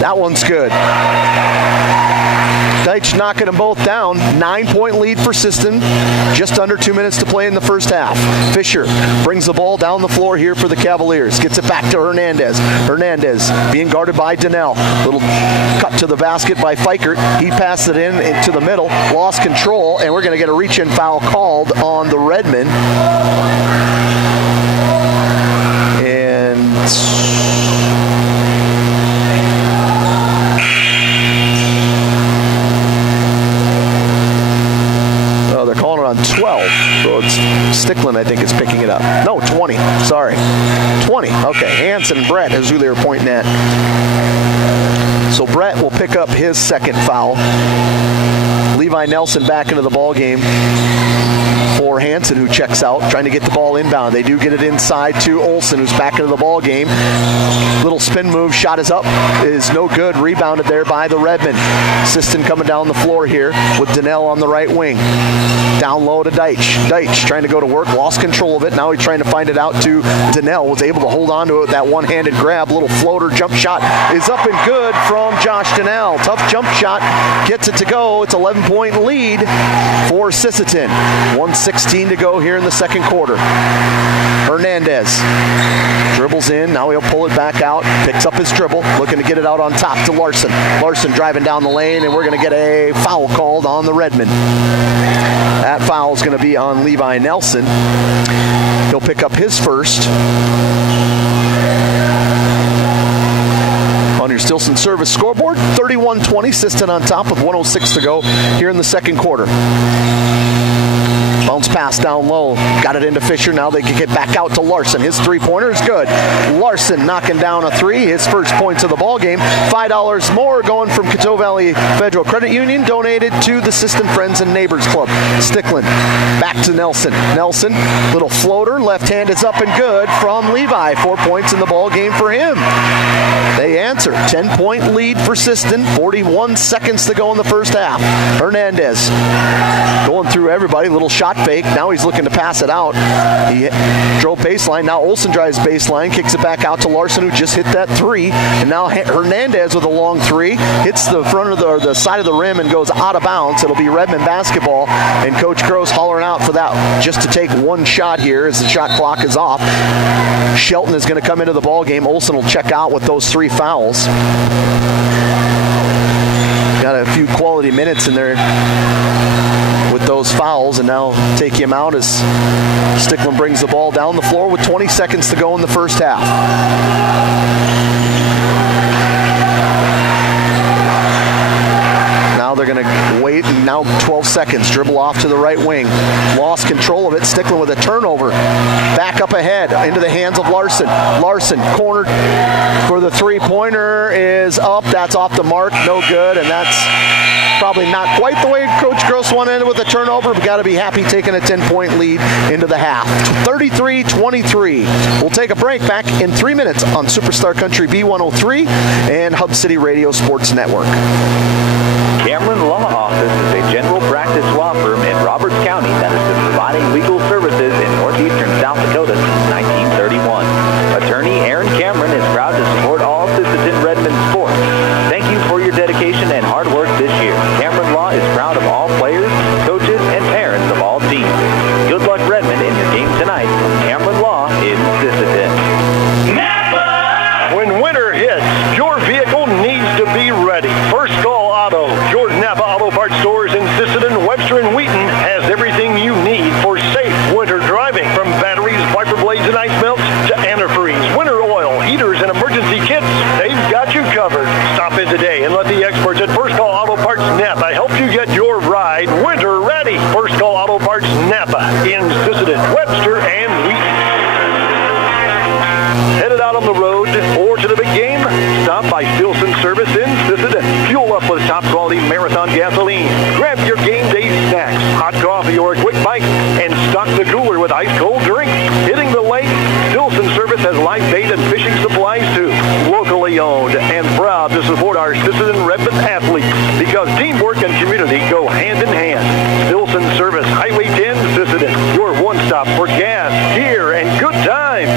That one's good. Deitch knocking them both down. 9-point lead for Sisseton. Just under 2 minutes to play in the first half. Fisher brings the ball down the floor here for the Cavaliers. Gets it back to Hernandez. Hernandez being guarded by Donnell. Little cut to the basket by Fikert. He passed it into the middle. Lost control, and we're going to get a reach-in foul called on the Redmen. And they're calling it on 12. So it's Stickland, I think, is picking it up. No, 20. Sorry. 20. Okay. Hanson and Brett is who they were pointing at. So Brett will pick up his second foul. Levi Nelson back into the ball game for Hanson, who checks out, trying to get the ball inbound. They do get it inside to Olsen, who's back into the ball game. Little spin move, shot is up, is no good. Rebounded there by the Redmen. Sisseton coming down the floor here with Donnell on the right wing. Down low to Deitch. Deitch trying to go to work, lost control of it. Now he's trying to find it out to Donnell. Was able to hold on to it with that one-handed grab. Little floater jump shot is up and good from Josh Donnell. Tough jump shot, gets it to go. It's 11-point lead for Sisseton. 1:16 to go here in the second quarter. Hernandez dribbles in. Now he'll pull it back out. Picks up his dribble. Looking to get it out on top to Larson. Larson driving down the lane, and we're going to get a foul called on the Redmen. That foul is going to be on Levi Nelson. He'll pick up his first. On your Stilson service scoreboard, 31-20. Sisseton on top with 1:06 to go here in the second quarter. Bounce pass down low. Got it into Fisher. Now they can get back out to Larson. His three-pointer is good. Larson knocking down a three. His first points of the ball game. $5 more going from Coteau Valley Federal Credit Union, donated to the Sisseton Friends and Neighbors Club. Stickland back to Nelson. Nelson, little floater. Left hand is up and good from Levi. 4 points in the ball game for him. They answer. 10-point lead for Sisseton. 41 seconds to go in the first half. Hernandez going through everybody. Little shot fake. Now he's looking to pass it out. He drove baseline. Now Olsen drives baseline, kicks it back out to Larson, who just hit that three. And now Hernandez with a long three hits the front of the side of the rim and goes out of bounds. It'll be Redmen basketball, and Coach Gross hollering out for that, just to take one shot here as the shot clock is off. Shelton is going to come into the ball game. Olsen will check out with those three fouls. Got a few quality minutes in there with those fouls, and now take him out as Stickland brings the ball down the floor with 20 seconds to go in the first half. Now they're going to wait, and now 12 seconds. Dribble off to the right wing. Lost control of it. Stickland with a turnover. Back up ahead into the hands of Larson. Larson cornered for the three-pointer is up. That's off the mark. No good, and that's probably not quite the way Coach Gross wanted it with a turnover. We've got to be happy taking a 10-point lead into the half. 33-23. We'll take a break. Back in 3 minutes on Superstar Country B103 and Hub City Radio Sports Network. Cameron Law Office is a general practice law firm in Roberts County that has been providing legal services in northeastern South Dakota since 1931. Attorney Aaron Cameron is proud to support all Sisseton Redmen sports. Thank you for your dedication and hard work this year. Cameron Law is proud of all players, coaches, and parents of all teams. Good luck, Redmen, in your game tonight from Cameron Law in Sisseton. Napa! When winter hits, your vehicle needs to be ready. First Call Auto, your Napa Auto Parts stores in Sisseton, Webster, and Wheaton has everything you need for safe winter driving. From batteries, wiper blades, and ice melts to antifreeze, winter oil, heaters, and emergency kits, they've got you covered. Stop in today and let the experts at First Call Auto Parts Napa help you get your ride winter ready. First Call Auto Parts Napa in Sisseton, Webster, and Wheaton. Headed out on the road or to the big game? Stop by Stilson Service in Sisseton. Fuel up with top quality Marathon gasoline. Grab your game day snacks, hot coffee, or a quick bite, and stock the cooler with ice cold drinks. Hitting the lake? Stilson Service has live bait and fishing supplies too. Locally owned and proud to support our Sisseton Redmen athletes, because teamwork and community go hand in hand. Stilson Service, Highway 10, Sisseton, your one stop for gas, gear, and good times.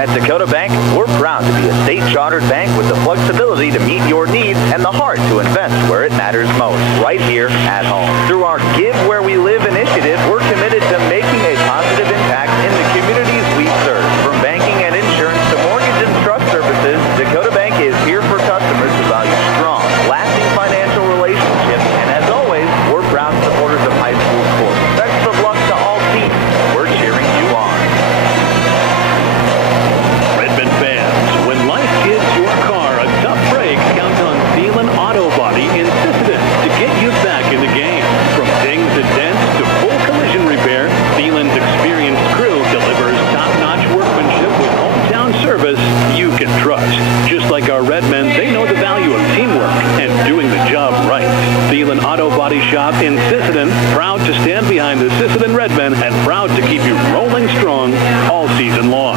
At Dakota Bank, we're proud to be a state-chartered bank with the flexibility to meet your needs and the heart to invest where it matters most, right here at home. Through our Give Where We Live initiative, we're committed to making a positive impact in the communities we serve. From banking and insurance to mortgage and trust services, Dakota Bank is here for customers who value strong, lasting financial relationships. And as always, we're proud supporters of high school sports. Best of luck to all teams. We're cheering you on. Redmond fans, when life gives your car a tough break, count on Thielen Auto Body in Sisseton to get you back in the game. From dings and dents to full collision repair, Thielen's experienced crew delivers top-notch workmanship with hometown service you can trust. Just like our Redmen, they know the value of teamwork and doing the job right. Thielen Auto Body Shop in Sisseton, proud to stand behind the Sisseton Redmen and proud to keep you rolling strong all season long.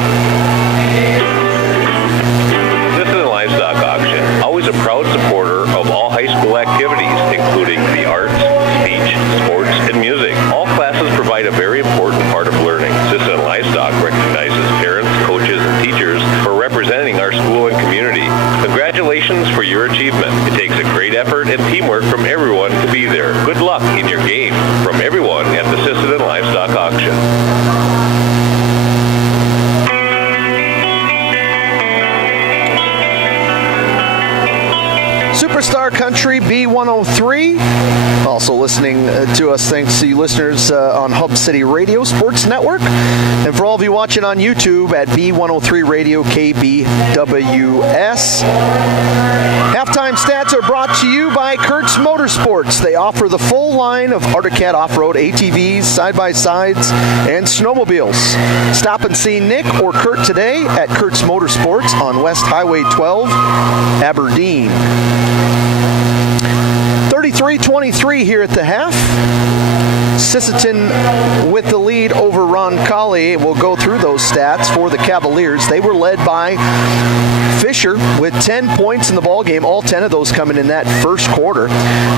Sisseton Livestock Auction, always a proud supporter of all high school activities, including the arts, speech, sports, and music. All classes provide a very important part of learning. Sisseton Livestock recognizes parents, coaches, and teachers for representing our school and community. Congratulations for your achievement. It takes a great effort and teamwork from everyone to be there. Good luck in your game from everyone at the Sisseton Livestock Auction. Superstar Country B103. Also listening to us, thanks to you listeners on Hub City Radio Sports Network. And for all of you watching on YouTube at B103 Radio KBWS. Halftime stats are brought to you by Kurt's Motorsports. They offer the full line of Arctic Cat off-road ATVs, side-by-sides, and snowmobiles. Stop and see Nick or Kurt today at Kurt's Motorsports on West Highway 12, Aberdeen. 33-23 here at the half. Sisseton with the lead over Roncalli. We'll go through those stats for the Cavaliers. They were led by Fisher with 10 points in the ballgame, all 10 of those coming in that first quarter.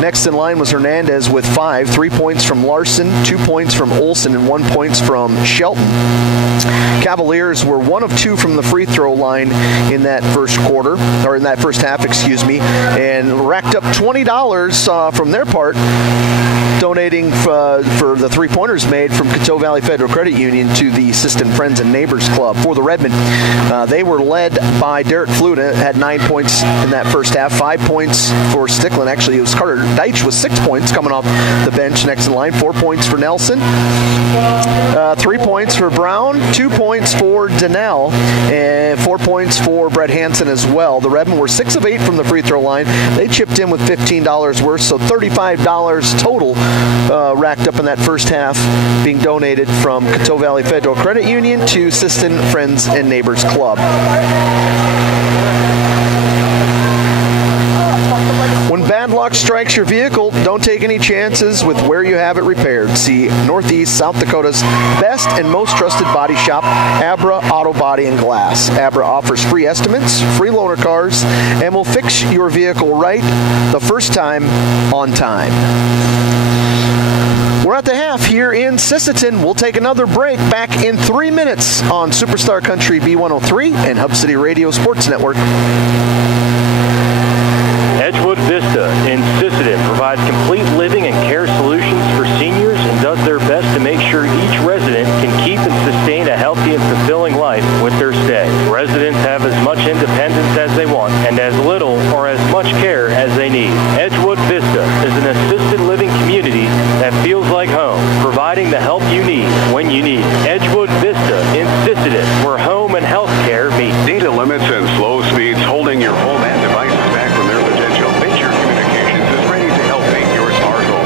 Next in line was Hernandez with 5, 3 points from Larson, 2 points from Olson, and 1 point from Shelton. Cavaliers were 1 of 2 from the free throw line in that first quarter, or in that first half, and racked up $20 from their part, donating for the three-pointers made from Coteau Valley Federal Credit Union to the Sisseton Friends and Neighbors Club. For the Redmen, they were led by Derek Fluta, had 9 points in that first half, 5 points for Stickland. Actually, it was Carter Deitch with 6 points coming off the bench next in line, 4 points for Nelson, 3 points for Brown, 2 points for Donnell, and 4 points for Brett Hansen as well. The Redmen were 6 of 8 from the free throw line. They chipped in with $15 worth, so $35 total racked up in that first half, being donated from Coteau Valley Federal Credit Union to Sisseton Friends and Neighbors Club. When bad luck strikes your vehicle, don't take any chances with where you have it repaired. See Northeast South Dakota's best and most trusted body shop, Abra Auto Body and Glass. Abra offers free estimates, free loaner cars, and will fix your vehicle right the first time on time. We're at the half here in Sisseton. We'll take another break back in 3 minutes on Superstar Country B103 and Hub City Radio Sports Network. Edgewood Vista in Sisseton provides complete living and care solutions for seniors and does their best to make sure each resident can keep and sustain a healthy and fulfilling life with their stay. Residents have as much independence as they want and as little or as much care as they need. Edgewood Vista is an assisted living community that feels like home, providing the help you need when you need it. Edgewood Vista in Sisseton, where home and health care meet. Data limits and slow speeds holding your home and devices back from their potential. Nature Communications is ready to help make your smart home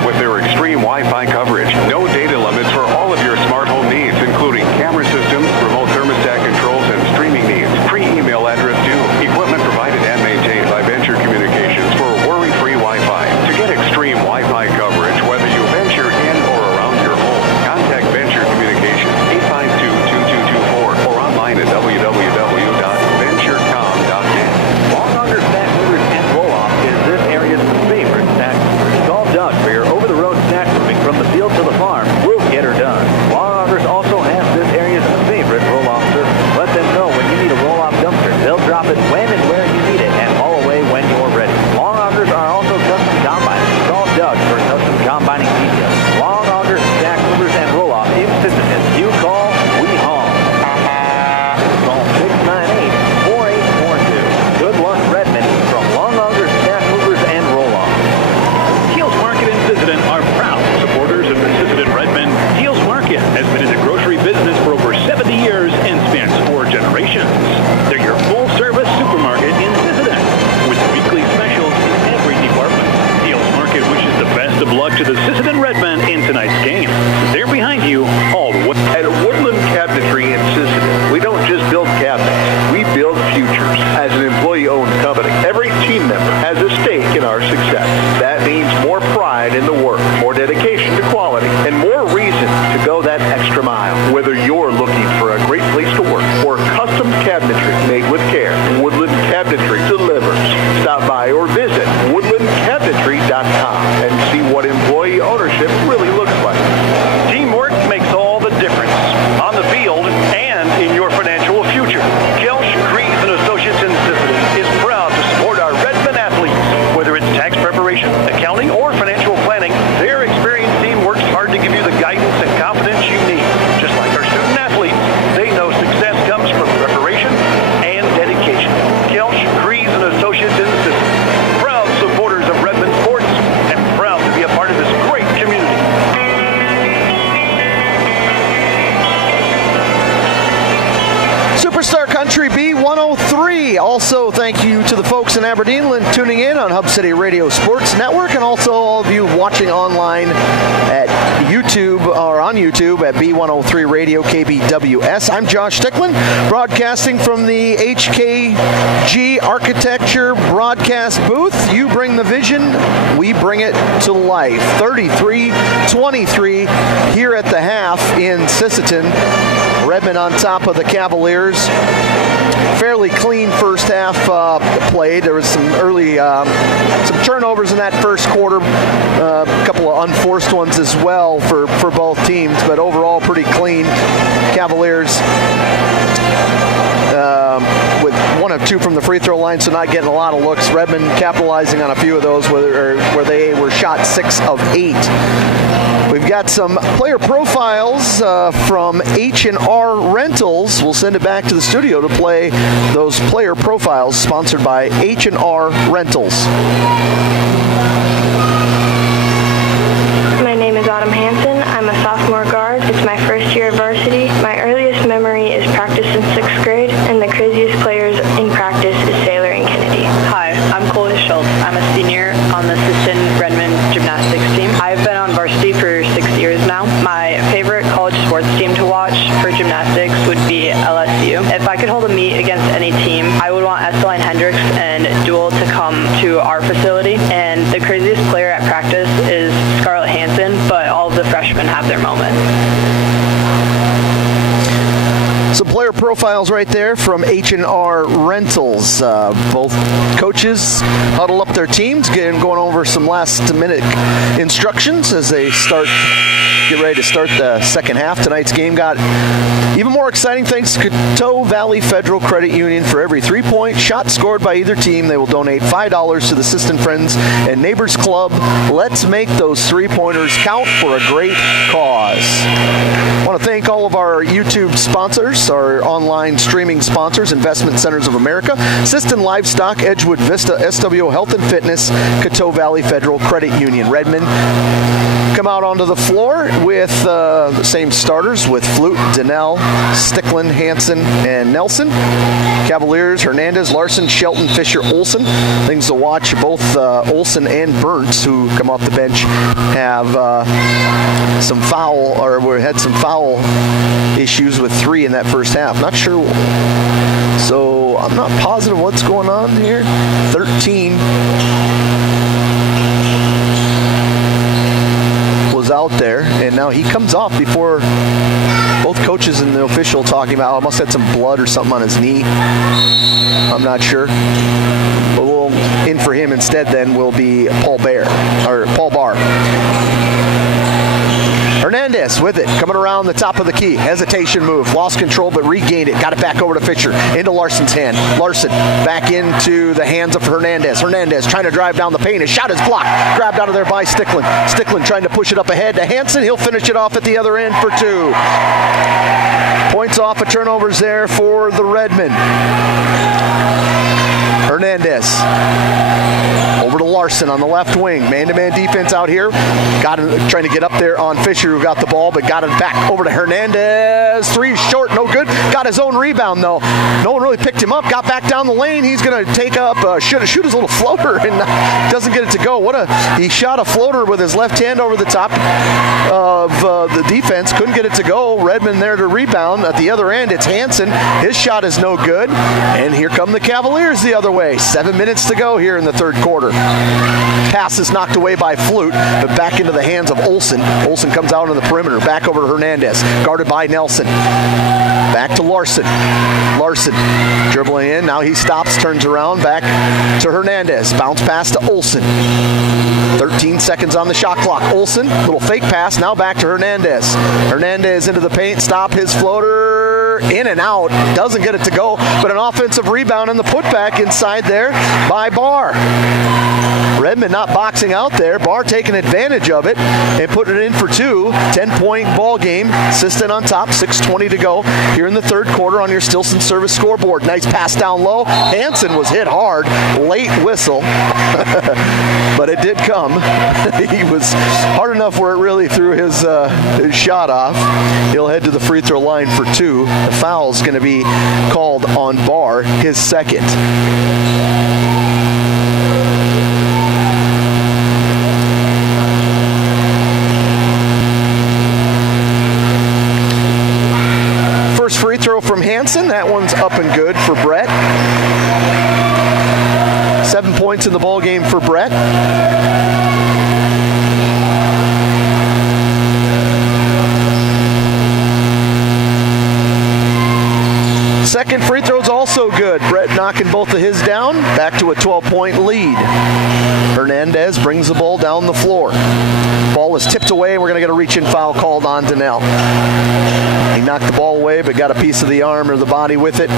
B103. Also, thank you to the folks in Aberdeen tuning in on Hub City Radio Sports Network, and also all of you watching online at YouTube or on YouTube at B103 Radio KBWS. I'm Josh Sticklin, broadcasting from the HKG Architecture broadcast booth. You bring the vision, we bring it to life. 33-23 here at the half in Sisseton. Redmond on top of the Cavaliers. Fairly clean first half played. There was some early some turnovers in that first quarter, a couple of unforced ones as well for both teams, but overall pretty clean. Cavaliers with 1 of 2 from the free throw line, so not getting a lot of looks. Redmond capitalizing on a few of those where they were shot 6 of 8. We've got some player profiles from H&R Rentals. We'll send it back to the studio to play those player profiles, sponsored by H&R Rentals. My name is Autumn Hansen. I'm a sophomore guard. It's my first year of varsity. My earliest memory is practice in 6th grade, and the craziest players in practice is Sailor and Kennedy. Hi, I'm Chloe Schultz. I'm a senior on the Sisseton Redmond gymnastics team. I've been on varsity for 6 years now. My favorite college sports team to watch for gymnastics would be LSU. If I could hold a meet against any team, I would want Esteline Hendricks and Duel to come to our facility. And the craziest player at practice is Scarlett Hansen, but all of the freshmen have their moment. Some player profiles right there from H&R Rentals. Both coaches huddle up their teams, going over some last-minute instructions as they get ready to start the second half. Tonight's game got even more exciting thanks to Coteau Valley Federal Credit Union. For every 3-point shot scored by either team, they will donate $5 to the Sisseton Friends and Neighbors Club. Let's make those 3-pointers count for a great cause. I want to thank all of our YouTube sponsors, our online streaming sponsors, Investment Centers of America, Sisseton Livestock, Edgewood Vista, SWO Health and Fitness, Coteau Valley Federal Credit Union. Redmond come out onto the floor with the same starters with Flute, Donnell, Sticklin, Hansen, and Nelson. Cavaliers, Hernandez, Larson, Shelton, Fisher, Olson. Things to watch, both Olson and Burns, who come off the bench, have some foul issues with 3 in that first half. Not sure, so I'm not positive what's going on here. 13 was out there, and now he comes off before both coaches and the official talking about, must have had some blood or something on his knee. I'm not sure. But in for him instead then will be Paul Barr. Hernandez with it, coming around the top of the key. Hesitation move, lost control but regained it. Got it back over to Fisher, into Larson's hand. Larson back into the hands of Hernandez. Hernandez trying to drive down the paint. His shot is blocked. Grabbed out of there by Sticklin. Sticklin trying to push it up ahead to Hansen. He'll finish it off at the other end for 2. Points off of turnovers there for the Redmond. Hernandez over to Larson on the left wing. Man-to-man defense out here. Got him trying to get up there on Fisher, who got the ball, but got it back over to Hernandez. 3 short, no good. Got his own rebound, though. No one really picked him up. Got back down the lane. He's going to take up, shoot his little floater, and doesn't get it to go. He shot a floater with his left hand over the top of the defense. Couldn't get it to go. Redmond there to rebound. At the other end, it's Hansen. His shot is no good. And here come the Cavaliers the other way. 7 minutes to go here in the third quarter. Pass is knocked away by Flute, but back into the hands of Olson. Olson comes out on the perimeter, back over to Hernandez, guarded by Nelson. Back to Larson. Larson dribbling in, now he stops, turns around, back to Hernandez. Bounce pass to Olson. 13 seconds on the shot clock. Olson, little fake pass, now back to Hernandez. Hernandez into the paint, stop his floater, in and out. Doesn't get it to go, but an offensive rebound and the putback inside there by Barr. Redmond not boxing out there. Barr taking advantage of it and putting it in for two. 10-point ball game. Sisseton on top. 6:20 to go here in the third quarter on your Stilson service scoreboard. Nice pass down low. Hansen was hit hard. Late whistle. But it did come. He was hard enough where it really threw his shot off. He'll head to the free throw line for two. The foul's going to be called on Barr, his second. First free throw from Hansen. That one's up and good for Brett. 7 points in the ball game for Brett. Second free throw's also good. Brett knocking both of his down. Back to a 12-point lead. Hernandez brings the ball down the floor. Ball is tipped away, and we're going to get a reach-in foul called on Donnell. He knocked the ball away, but got a piece of the arm or the body with it.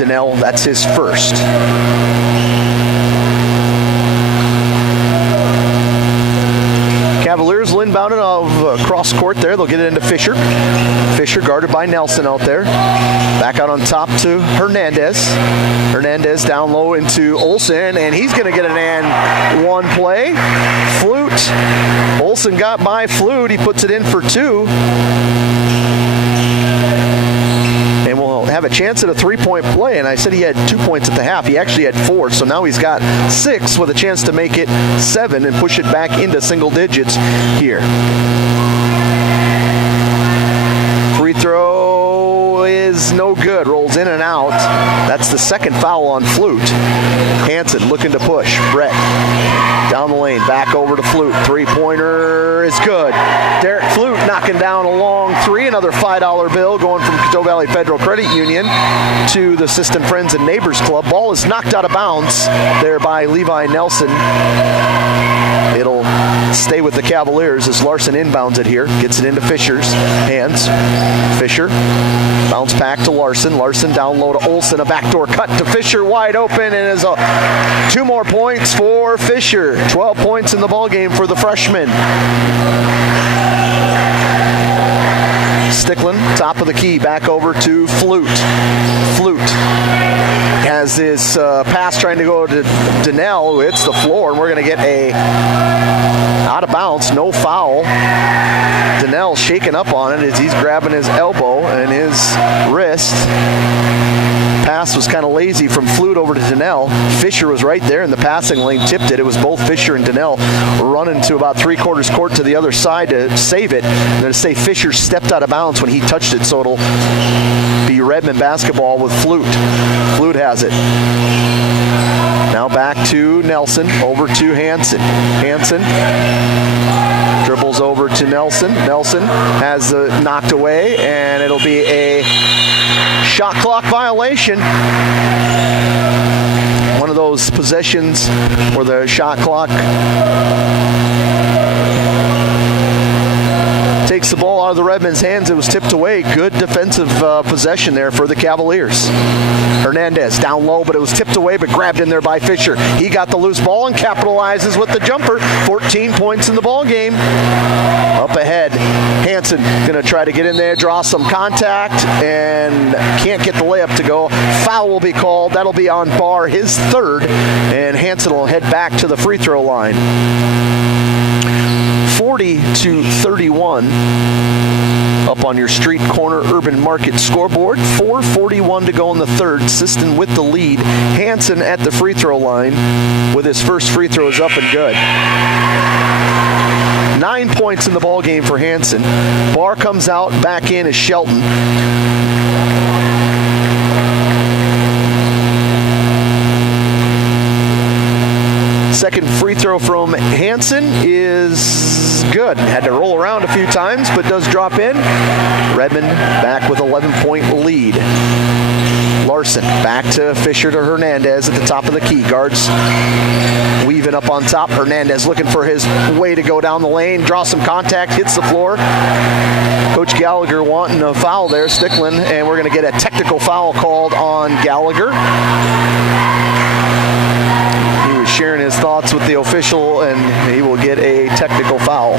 Donnell, that's his first. Cavaliers will inbound it of cross court there. They'll get it into Fisher. Fisher guarded by Nelson out there. Back out on top to Hernandez. Hernandez down low into Olsen, and he's going to get an and one play. Flute. Olsen got by Flute. He puts it in for two. And we'll have a chance at a three-point play. And I said he had 2 points at the half. He actually had 4, so now he's got 6 with a chance to make it 7 and push it back into single digits here. Free throw is no good. Rolls in and out. That's the second foul on Flute. Hansen looking to push. Brett down the lane. Back over to Flute. Three-pointer is good. Derek Flute knocking down a long three. Another $5 bill going from Coteau Valley Federal Credit Union to the Sisseton Friends and Neighbors Club. Ball is knocked out of bounds there by Levi Nelson. It'll stay with the Cavaliers as Larson inbounds it here. Gets it into Fisher's hands. Fisher bounce back to Larson. Larson down low to Olsen. A backdoor cut to Fisher, wide open, and is 2 more points for Fisher. 12 points in the ballgame for the freshman. Sticklin, top of the key, back over to Flute. Flute has his pass trying to go to Donnell, who hits the floor, and we're going to get a out of bounds, no foul. Donnell shaking up on it as he's grabbing his elbow and his wrist. Pass was kind of lazy from Flute over to Donnell. Fisher was right there in the passing lane, tipped it. It was both Fisher and Donnell running to about three-quarters court to the other side to save it. I'm going to say Fisher stepped out of bounds when he touched it, so it'll be Redmond basketball with Flute. Flute has it. Now back to Nelson, over to Hansen. Hansen dribbles over to Nelson. Nelson has knocked away, and it'll be a shot clock violation. One of those possessions where the shot clock takes the ball out of the Redmen's hands. It was tipped away. Good defensive possession there for the Cavaliers. Hernandez down low, but it was tipped away, but grabbed in there by Fisher. He got the loose ball and capitalizes with the jumper. 14 points in the ball game. Up ahead, Hansen going to try to get in there, draw some contact, and can't get the layup to go. Foul will be called. That'll be on Barr, his third, and Hansen will head back to the free throw line. 40-31 up on your street corner urban market scoreboard. 4:41 to go in the third. Sisseton with the lead. Hansen at the free throw line with his first free throw is up and good. 9 points in the ball game for Hansen. Barr comes out. Back in is Shelton. Second free throw from Hansen is good. Had to roll around a few times, but does drop in. Redmond back with 11-point lead. Larson back to Fisher to Hernandez at the top of the key. Guards weaving up on top. Hernandez looking for his way to go down the lane. Draw some contact, hits the floor. Coach Gallagher wanting a foul there, Sticklin, and we're going to get a technical foul called on Gallagher. his thoughts with the official, and he will get a technical foul.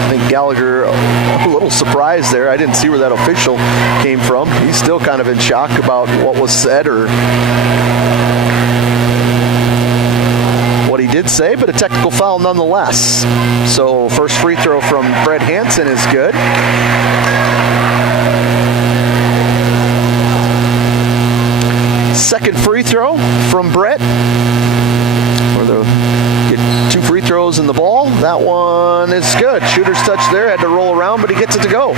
I think Gallagher a little surprised there. I didn't see where that official came from. He's still kind of in shock about what was said or what he did say, but a technical foul nonetheless. So first free throw from Brett Hansen is good. Second free throw from Brett. Where they'll get 2 free throws in the ball. That one is good. Shooter's touch there. Had to roll around, but he gets it to go.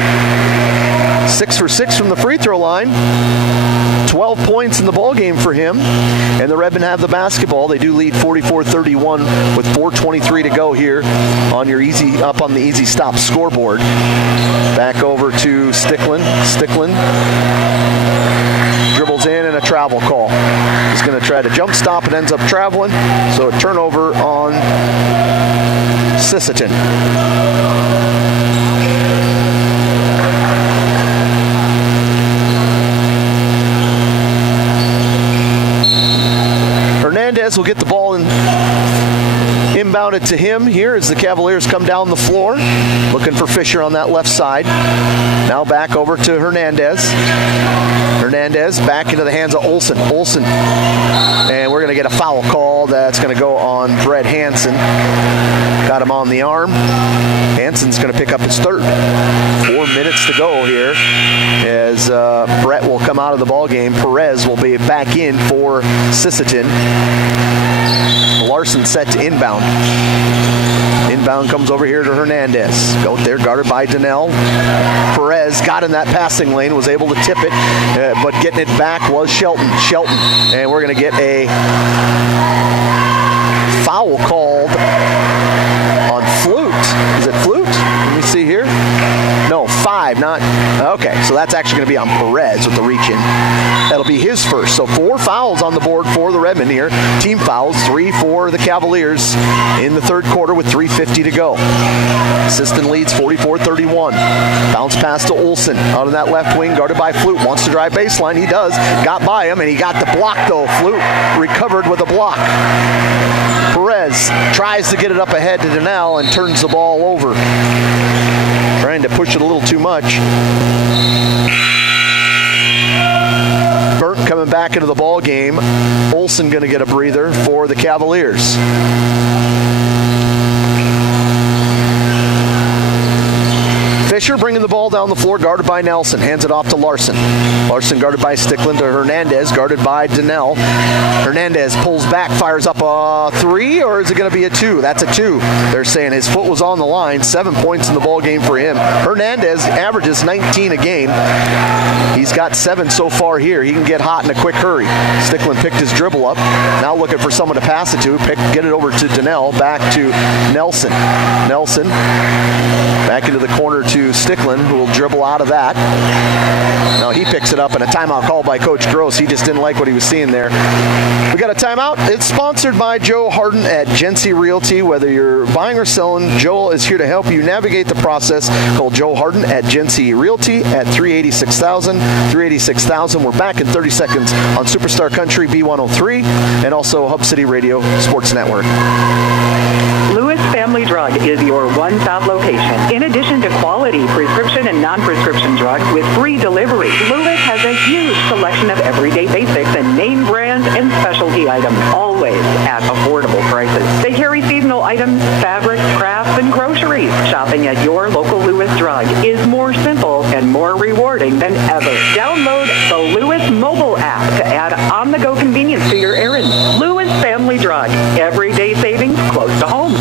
6 for 6 from the free throw line. 12 points in the ball game for him. And the Redmen have the basketball. They do lead 44-31 with 4:23 to go here on your up on the Easy Stop scoreboard. Back over to Sticklin. Sticklin dribbles in and a travel call. He's going to try to jump stop and ends up traveling. So a turnover on Sisseton. Hernandez will get the ball and inbounded to him here as the Cavaliers come down the floor. Looking for Fisher on that left side. Now back over to Hernandez. Hernandez back into the hands of Olsen. Olsen. And we're going to get a foul call. That's going to go on Brett Hansen. Got him on the arm. Hansen's going to pick up his third. 4 minutes to go here as Brett will come out of the ball game. Perez will be back in for Sisseton. Larson set to inbound. Inbound comes over here to Hernandez. Out there guarded by Donnell. Perez got in that passing lane, was able to tip it, but getting it back was Shelton. Shelton. And we're going to get a foul called on Flute. Is it Flute? Let me see here. No, 5, not. Okay, so that's actually going to be on Perez with the reach in. That'll be his first. So 4 fouls on the board for the Redmen here. Team fouls, 3 for the Cavaliers in the third quarter with 3:50 to go. Sisseton leads 44-31. Bounce pass to Olsen out of that left wing, guarded by Flute. Wants to drive baseline. He does. Got by him, and he got the block, though. Flute recovered with a block. Perez tries to get it up ahead to Donnell and turns the ball over. Trying to push it a little too much. Burnt coming back into the ball game. Olsen going to get a breather for the Cavaliers. Fisher bringing the ball down the floor, guarded by Nelson. Hands it off to Larson. Larson guarded by Sticklin to Hernandez, guarded by Donnell. Hernandez pulls back, fires up a 3, or is it going to be a 2? That's a 2. They're saying his foot was on the line. 7 points in the ball game for him. Hernandez averages 19 a game. He's got 7 so far here. He can get hot in a quick hurry. Sticklin picked his dribble up. Now looking for someone to pass it to. Get it over to Donnell. Back to Nelson. Nelson back into the corner to Sticklin, who will dribble out of that. Now he picks it up, and a timeout called by Coach Gross. He just didn't like what he was seeing there. We got a timeout. It's sponsored by Joe Harden at Gency Realty. Whether you're buying or selling, Joel is here to help you navigate the process. Call Joe Harden at Gency Realty at 386,000. 386,000. We're back in 30 seconds on Superstar Country B103 and also Hub City Radio Sports Network. Lewis Family Drug is your one-stop location. In addition to quality prescription and non-prescription drugs with free delivery, Lewis has a huge selection of everyday basics and name brands and specialty items, always at affordable prices. They carry seasonal items, fabrics, crafts, and groceries. Shopping at your local Lewis Drug is more simple and more rewarding than ever. Download the Lewis mobile app to add on-the-go convenience to your errands. Lewis Family Drug. Everyday savings close to home.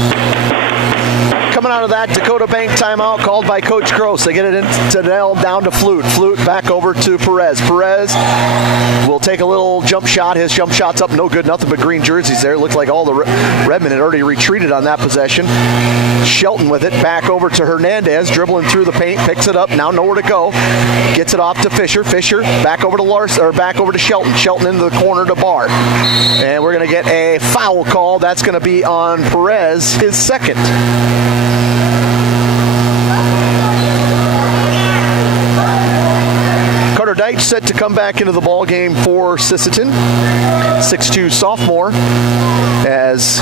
Coming out of that Dakota Bank timeout called by Coach Gross. They get it into Donnell, down to Flute. Flute back over to Perez. Perez will take a little jump shot. His jump shot's up, no good. Nothing but green jerseys there. Looked like all the Redmen had already retreated on that possession. Shelton with it, back over to Hernandez, dribbling through the paint, picks it up, now nowhere to go. Gets it off to Fisher. Fisher back over to Larson, or back over to Shelton. Shelton into the corner to Barr. And we're going to get a foul call. That's going to be on Perez, his second. Deitch set to come back into the ball game for Sisseton. 6'2 sophomore, as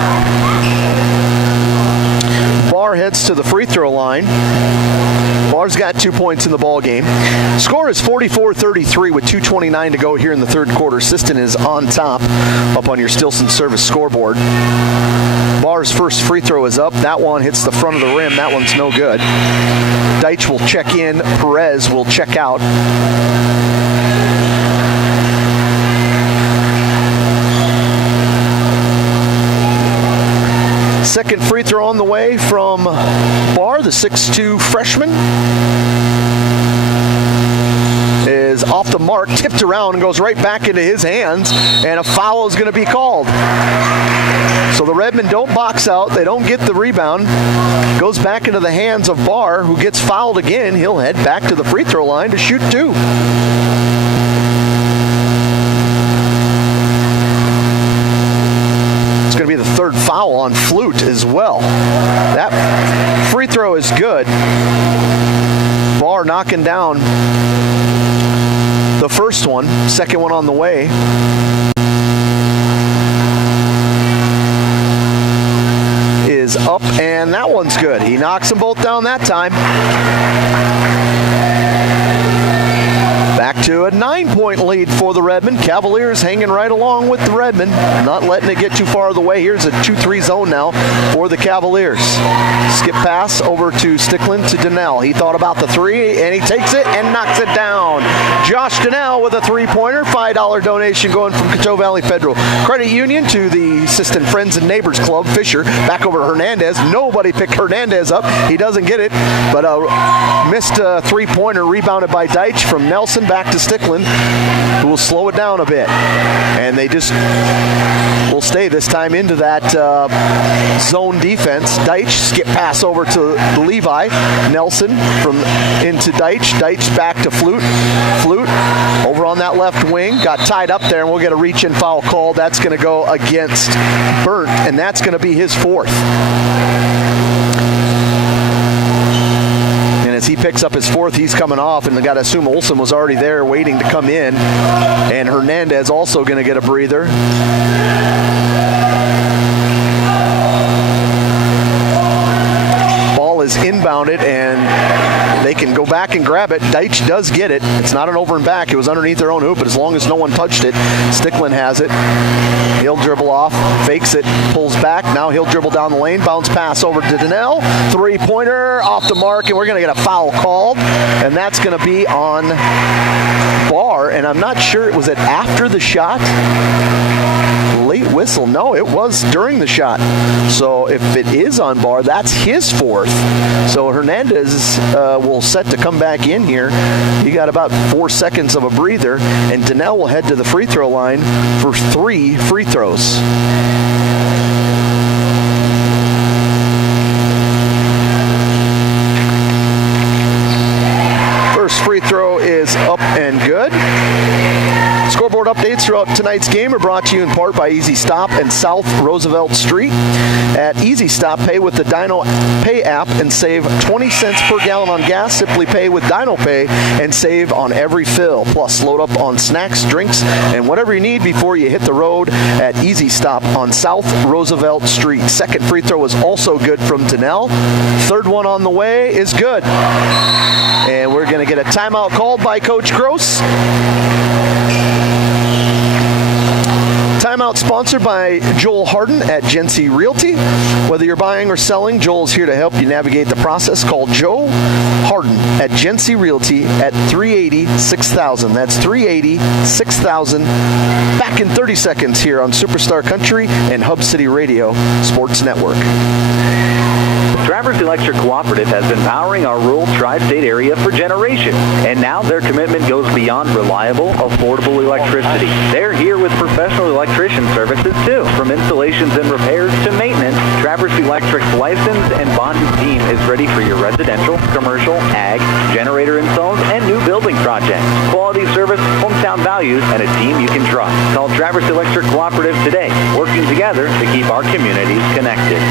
Barr heads to the free throw line. Barr's got 2 points in the ball game. Score is 44-33 with 2:29 to go here in the third quarter. Sisseton is on top up on your Stilson service scoreboard. Barr's first free throw is up. That one hits the front of the rim. That one's no good. Deitch will check in. Perez will check out. Second free throw on the way from Barr, the 6'2 freshman. Is off the mark, tipped around, and goes right back into his hands, and a foul is going to be called. So the Redmen don't box out. They don't get the rebound. Goes back into the hands of Barr, who gets fouled again. He'll head back to the free throw line to shoot two. Going to be the third foul on Flute as well. That free throw is good. Barr knocking down the first one, second one on the way. Is up, and that one's good. He knocks them both down that time. Back to a 9-point lead for the Redmen. Cavaliers hanging right along with the Redmen, not letting it get too far of the way. Here's a 2-3 zone now for the Cavaliers. Skip pass over to Stickland to Donnell. He thought about the three, and he takes it and knocks it down. Josh Donnell with a three-pointer. $5 donation going from Coteau Valley Federal Credit Union to the Sisseton Friends and Neighbors Club. Fisher back over to Hernandez. Nobody picked Hernandez up. He doesn't get it, but missed a three-pointer rebounded by Deitch from Nelson. Back to Stickland, who will slow it down a bit. And they just will stay this time into that zone defense. Deitch, skip pass over to Levi. Nelson from into Deitch. Deitch back to Flute. Flute over on that left wing. Got tied up there, and we'll get a reach-in foul call. That's going to go against Burnt, and that's going to be his fourth. As he picks up his fourth, he's coming off, and they got to assume Olsen was already there waiting to come in. And Hernandez also going to get a breather. Ball is inbounded, and they can go back and grab it. Deitch does get it. It's not an over and back. It was underneath their own hoop, but as long as no one touched it, Stickland has it. He'll dribble off, fakes it, pulls back. Now he'll dribble down the lane, bounce pass over to Donnell. Three-pointer off the mark, and we're going to get a foul called, and that's going to be on Barr. And I'm not sure, was it after the shot? Late whistle. No, it was during the shot. So if it is on Barr, that's his fourth. So Hernandez will set to come back in here. He got about 4 seconds of a breather, and Donnell will head to the free throw line for 3 free throws. First free throw is up and good. Scoreboard updates throughout tonight's game are brought to you in part by Easy Stop and South Roosevelt Street. At Easy Stop, pay with the Dino Pay app and save 20 cents per gallon on gas. Simply pay with Dino Pay and save on every fill. Plus, load up on snacks, drinks, and whatever you need before you hit the road at Easy Stop on South Roosevelt Street. Second free throw is also good from Donnell. Third one on the way is good. And we're going to get a timeout called by Coach Gross. Timeout sponsored by Joel Harden at Gency Realty. Whether you're buying or selling, Joel's here to help you navigate the process. Call Joe Harden at Gency Realty at 380-6000. That's 380-6000. Back in 30 seconds here on Superstar Country and Hub City Radio Sports Network. Traverse Electric Cooperative has been powering our rural tri-state area for generations, and now their commitment goes beyond reliable, affordable electricity. They're here with professional electrician services too. From installations and repairs to maintenance, Traverse Electric's licensed and bonded team is ready for your residential, commercial, ag, generator installs, and new building projects. Quality service, hometown values, and a team you can trust. Call Traverse Electric Cooperative today, working together to keep our communities connected.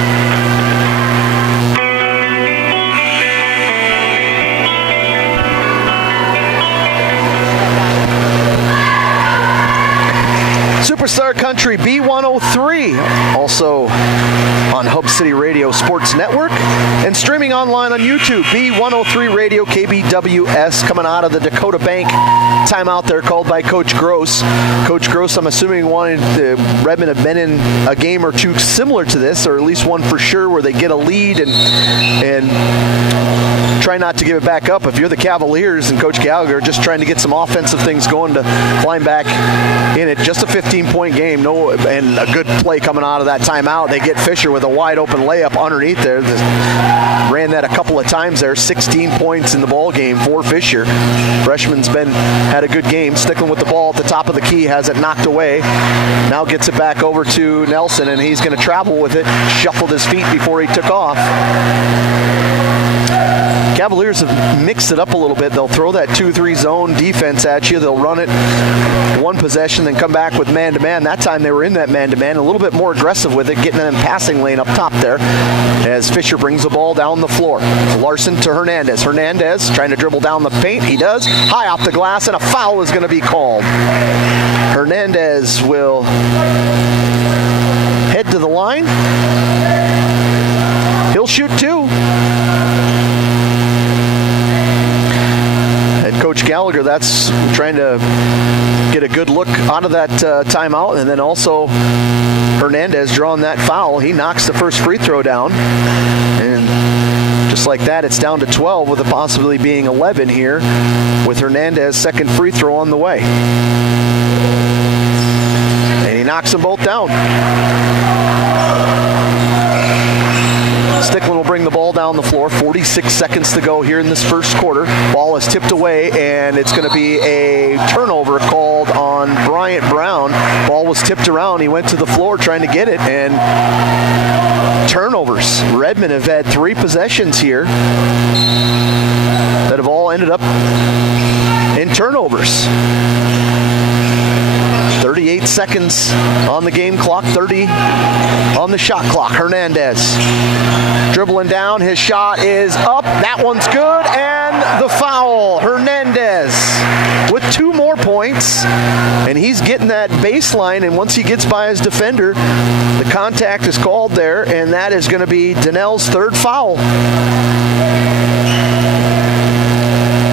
Country, B103, also on Hub City Radio Sports Network, and streaming online on YouTube, B103 Radio KBWS, coming out of the Dakota Bank timeout there called by Coach Gross. Coach Gross, I'm assuming Redmond have been in a game or two similar to this, or at least one for sure, where they get a lead and try not to give it back up. If you're the Cavaliers and Coach Gallagher just trying to get some offensive things going to climb back in it. Just a 15-point game, and a good play coming out of that timeout. They get Fisher with a wide open layup underneath there. Ran that a couple of times there. 16 points in the ball game for Fisher. Freshman's had a good game. Stickling with the ball at the top of the key, has it knocked away. Now gets it back over to Nelson, and he's going to travel with it. Shuffled his feet before he took off. Cavaliers have mixed it up a little bit. They'll throw that 2-3 zone defense at you. They'll run it one possession, then come back with man-to-man. That time they were in that man-to-man, a little bit more aggressive with it, getting in the passing lane up top there as Fisher brings the ball down the floor. Larson to Hernandez. Hernandez trying to dribble down the paint. He does. High off the glass, and a foul is going to be called. Hernandez will head to the line. He'll shoot two. Coach Gallagher, that's trying to get a good look out of that timeout, and then also Hernandez drawing that foul. He knocks the first free throw down, and just like that, it's down to 12 with a possibility being 11 here with Hernandez's second free throw on the way. And he knocks them both down. Stickland will bring the ball down the floor. 46 seconds to go here in this first quarter. Ball is tipped away, and it's going to be a turnover called on Bryant Brown. Ball was tipped around. He went to the floor trying to get it, and turnovers. Redmond have had 3 possessions here that have all ended up in turnovers. 38 seconds on the game clock, 30 on the shot clock. Hernandez dribbling down. His shot is up. That one's good, and the foul. Hernandez with 2 more points, and he's getting that baseline, and once he gets by his defender, the contact is called there, and that is going to be Donnell's 3rd foul.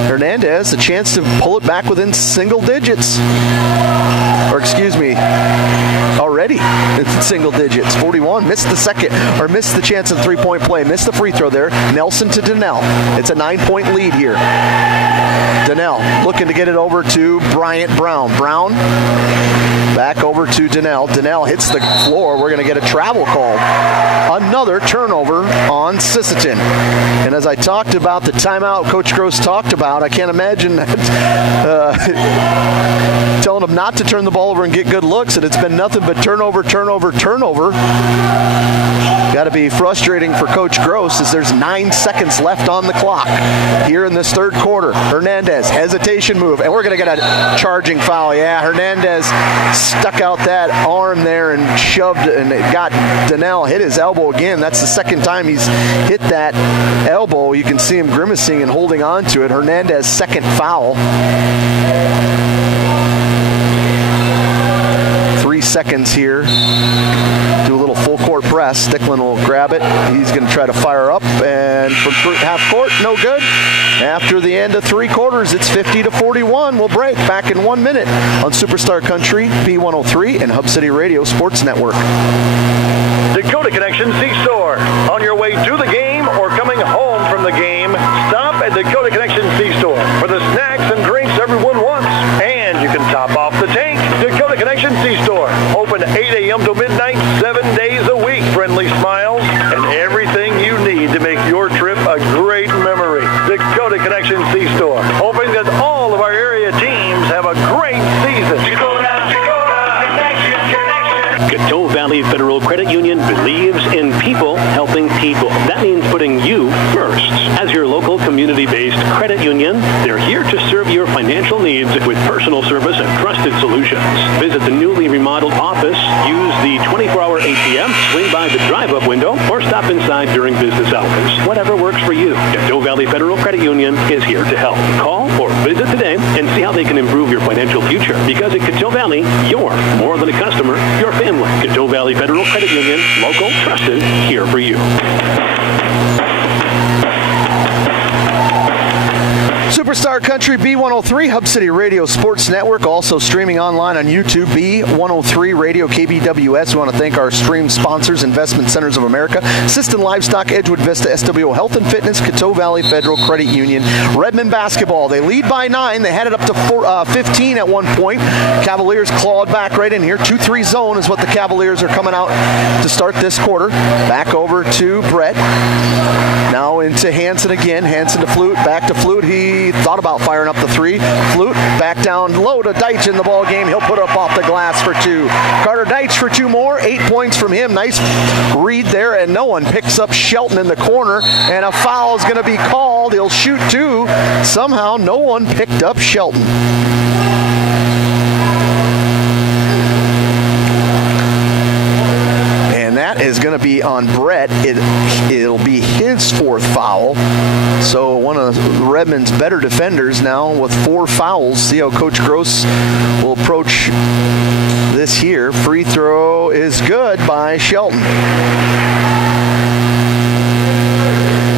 Hernandez a chance to pull it back within single digits. Or excuse me, already in single digits. 41, missed the second, or missed the chance of the 3-point play, missed the free throw there. Nelson to Donnell. It's a 9-point lead here. Donnell looking to get it over to Bryant Brown. Brown back over to Donnell. Donnell hits the floor. We're going to get a travel call. Another turnover on Sisseton. And as I talked about the timeout Coach Gross talked about, I can't imagine telling them not to turn the ball over and get good looks, and it's been nothing but turnover. Got to be frustrating for Coach Gross as there's 9 seconds left on the clock here in this 3rd quarter. Hernandez, hesitation move, and we're going to get a charging foul. Yeah, Hernandez stuck out that arm there and shoved, and it got Donnell hit his elbow again. That's the 2nd time he's hit that elbow. You can see him grimacing and holding on to it. Hernandez 2nd foul. 3 seconds here. Do a little full court press. Stickland will grab it. He's going to try to fire up, and from half court, no good. After the end of 3 quarters, it's 50-41. We'll break back in 1 minute on Superstar Country, B103, and Hub City Radio Sports Network. Dakota Connection C-Store. On your way to the game or coming home from the game, stop at Dakota Connection C-Store for the snacks and drinks everyone wants. And you can top off the tank. Dakota Connection C-Store. Open 8 a.m. to midnight, 7 days a week. Friendly smiles and everything you need to make your trip a great memory. Dakota Connection C-Store. Hoping that all of our area teams have a great season. Coteau Valley Federal Credit Union believes in people helping people. That means putting you first. As your local community-based credit union, they're here to serve your financial needs with personal service and trusted solutions. Visit the newly remodeled office, use the 24-hour ATM, swing by the drive-up window, or stop inside during business hours. Whatever works for you, Coteau Valley Federal Credit Union is here to help. Call or visit today and see how they can improve your financial future. Because at Coteau Valley, you're more than a customer, you're family. Coteau Valley Federal Credit Union, local, trusted, here for you. Superstar Country B103, Hub City Radio Sports Network, also streaming online on YouTube, B103 Radio KBWS. We want to thank our stream sponsors, Investment Centers of America, Sisseton Livestock, Edgewood Vista, SWO Health and Fitness, Coteau Valley Federal Credit Union. Redmond basketball, they lead by 9. They had it up to 15 at one point. Cavaliers clawed back right in here. 2-3 zone is what the Cavaliers are coming out to start this quarter. Back over to Brett. Now into Hansen again. Hansen to Flute. Back to Flute. He thought about firing up the 3. Flute back down low to Deitch in the ball game. He'll put up off the glass for 2. Carter Deitch for 2 more. 8 points from him. Nice read there, and no one picks up Shelton in the corner, and a foul is going to be called. He'll shoot 2. Somehow no one picked up Shelton. That is going to be on Brett. It'll be his 4th foul. So one of Redmond's better defenders now with 4 fouls. See how Coach Gross will approach this here. Free throw is good by Shelton.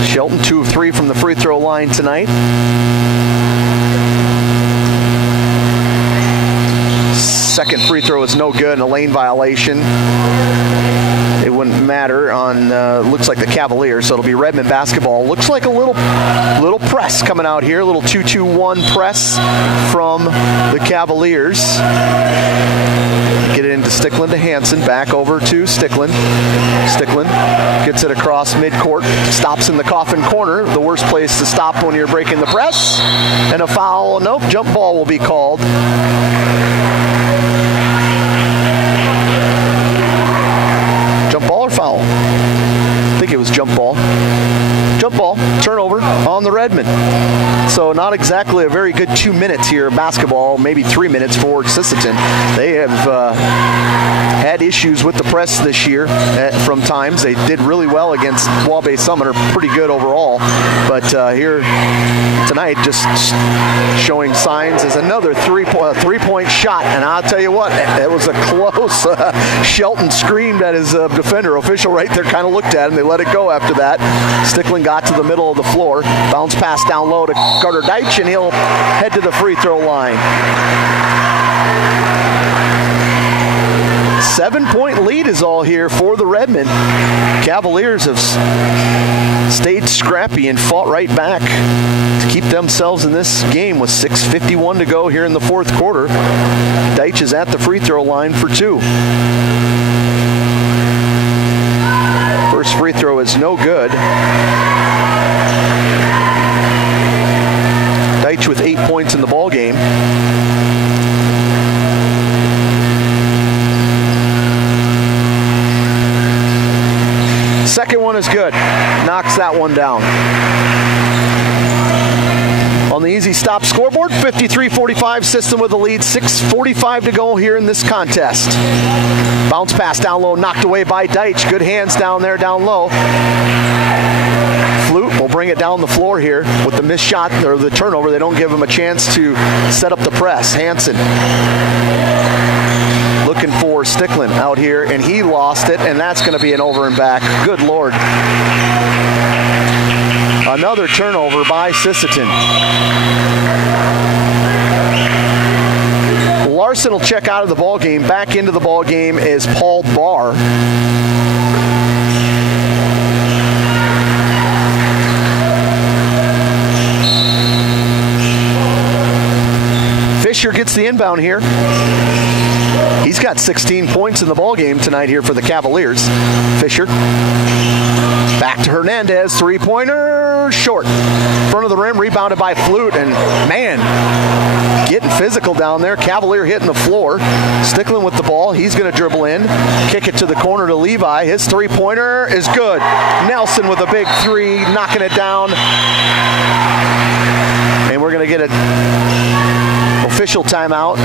Shelton 2 of 3 from the free throw line tonight. Second free throw is no good, and a lane violation. It wouldn't matter on, looks like the Cavaliers, so it'll be Redmond basketball. Looks like a little press coming out here, a little 2-2-1 press from the Cavaliers. Get it into Stickland to Hansen, back over to Stickland. Stickland gets it across midcourt, stops in the coffin corner, the worst place to stop when you're breaking the press. And a foul, nope, jump ball will be called. Jump ball or foul? I think it was jump ball. Jump ball, turnover on the Redmond. So not exactly a very good 2 minutes here of basketball, maybe 3 minutes for Sisseton. They have had issues with the press this year from times. They did really well against Waubay Summit, are pretty good overall. But here tonight, just showing signs as another three-point shot. And I'll tell you what, it was a close. Shelton screamed at his defender. Official right there kind of looked at him. They let it go after that. Stickland got to the middle of the floor. Bounce pass down low to Carter Deitch, and he'll head to the free throw line. 7-point lead is all here for the Redmond. Cavaliers have stayed scrappy and fought right back to keep themselves in this game with 6:51 to go here in the 4th quarter. Deitch is at the free throw line for 2. First free throw is no good. Deitch with 8 points in the ball game. Second one is good. Knocks that one down. On the easy stop scoreboard, 53-45, Sisseton with the lead. 6:45 to go here in this contest. Bounce pass down low, knocked away by Deitch. Good hands down there, down low. Flute will bring it down the floor here with the missed shot or the turnover. They don't give him a chance to set up the press. Hansen looking for Stickland out here, and he lost it, and that's going to be an over and back. Good Lord. Another turnover by Sisseton. Larson will check out of the ball game. Back into the ball game is Paul Barr. Fisher gets the inbound here. He's He's got 16 points in the ballgame tonight here for the Cavaliers. Fisher back to Hernandez, three-pointer, short. Front of the rim, rebounded by Flute, and man, getting physical down there. Cavalier hitting the floor. Stickland with the ball. He's going to dribble in, kick it to the corner to Levi. His three-pointer is good. Nelson with a big three, knocking it down. And we're going to get an official timeout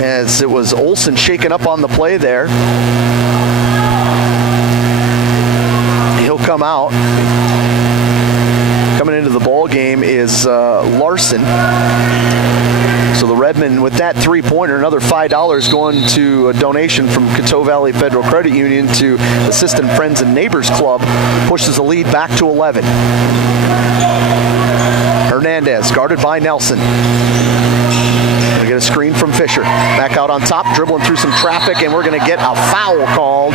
as it was Olsen shaking up on the play there. He'll come out. Coming into the ball game is Larson. So the Redmen, with that three-pointer, another $5 going to a donation from Coteau Valley Federal Credit Union to the Sisseton Friends and Neighbors Club, pushes the lead back to 11. Hernandez, guarded by Nelson. Gonna get a screen from Fisher. Back out on top, dribbling through some traffic, and we're gonna get a foul called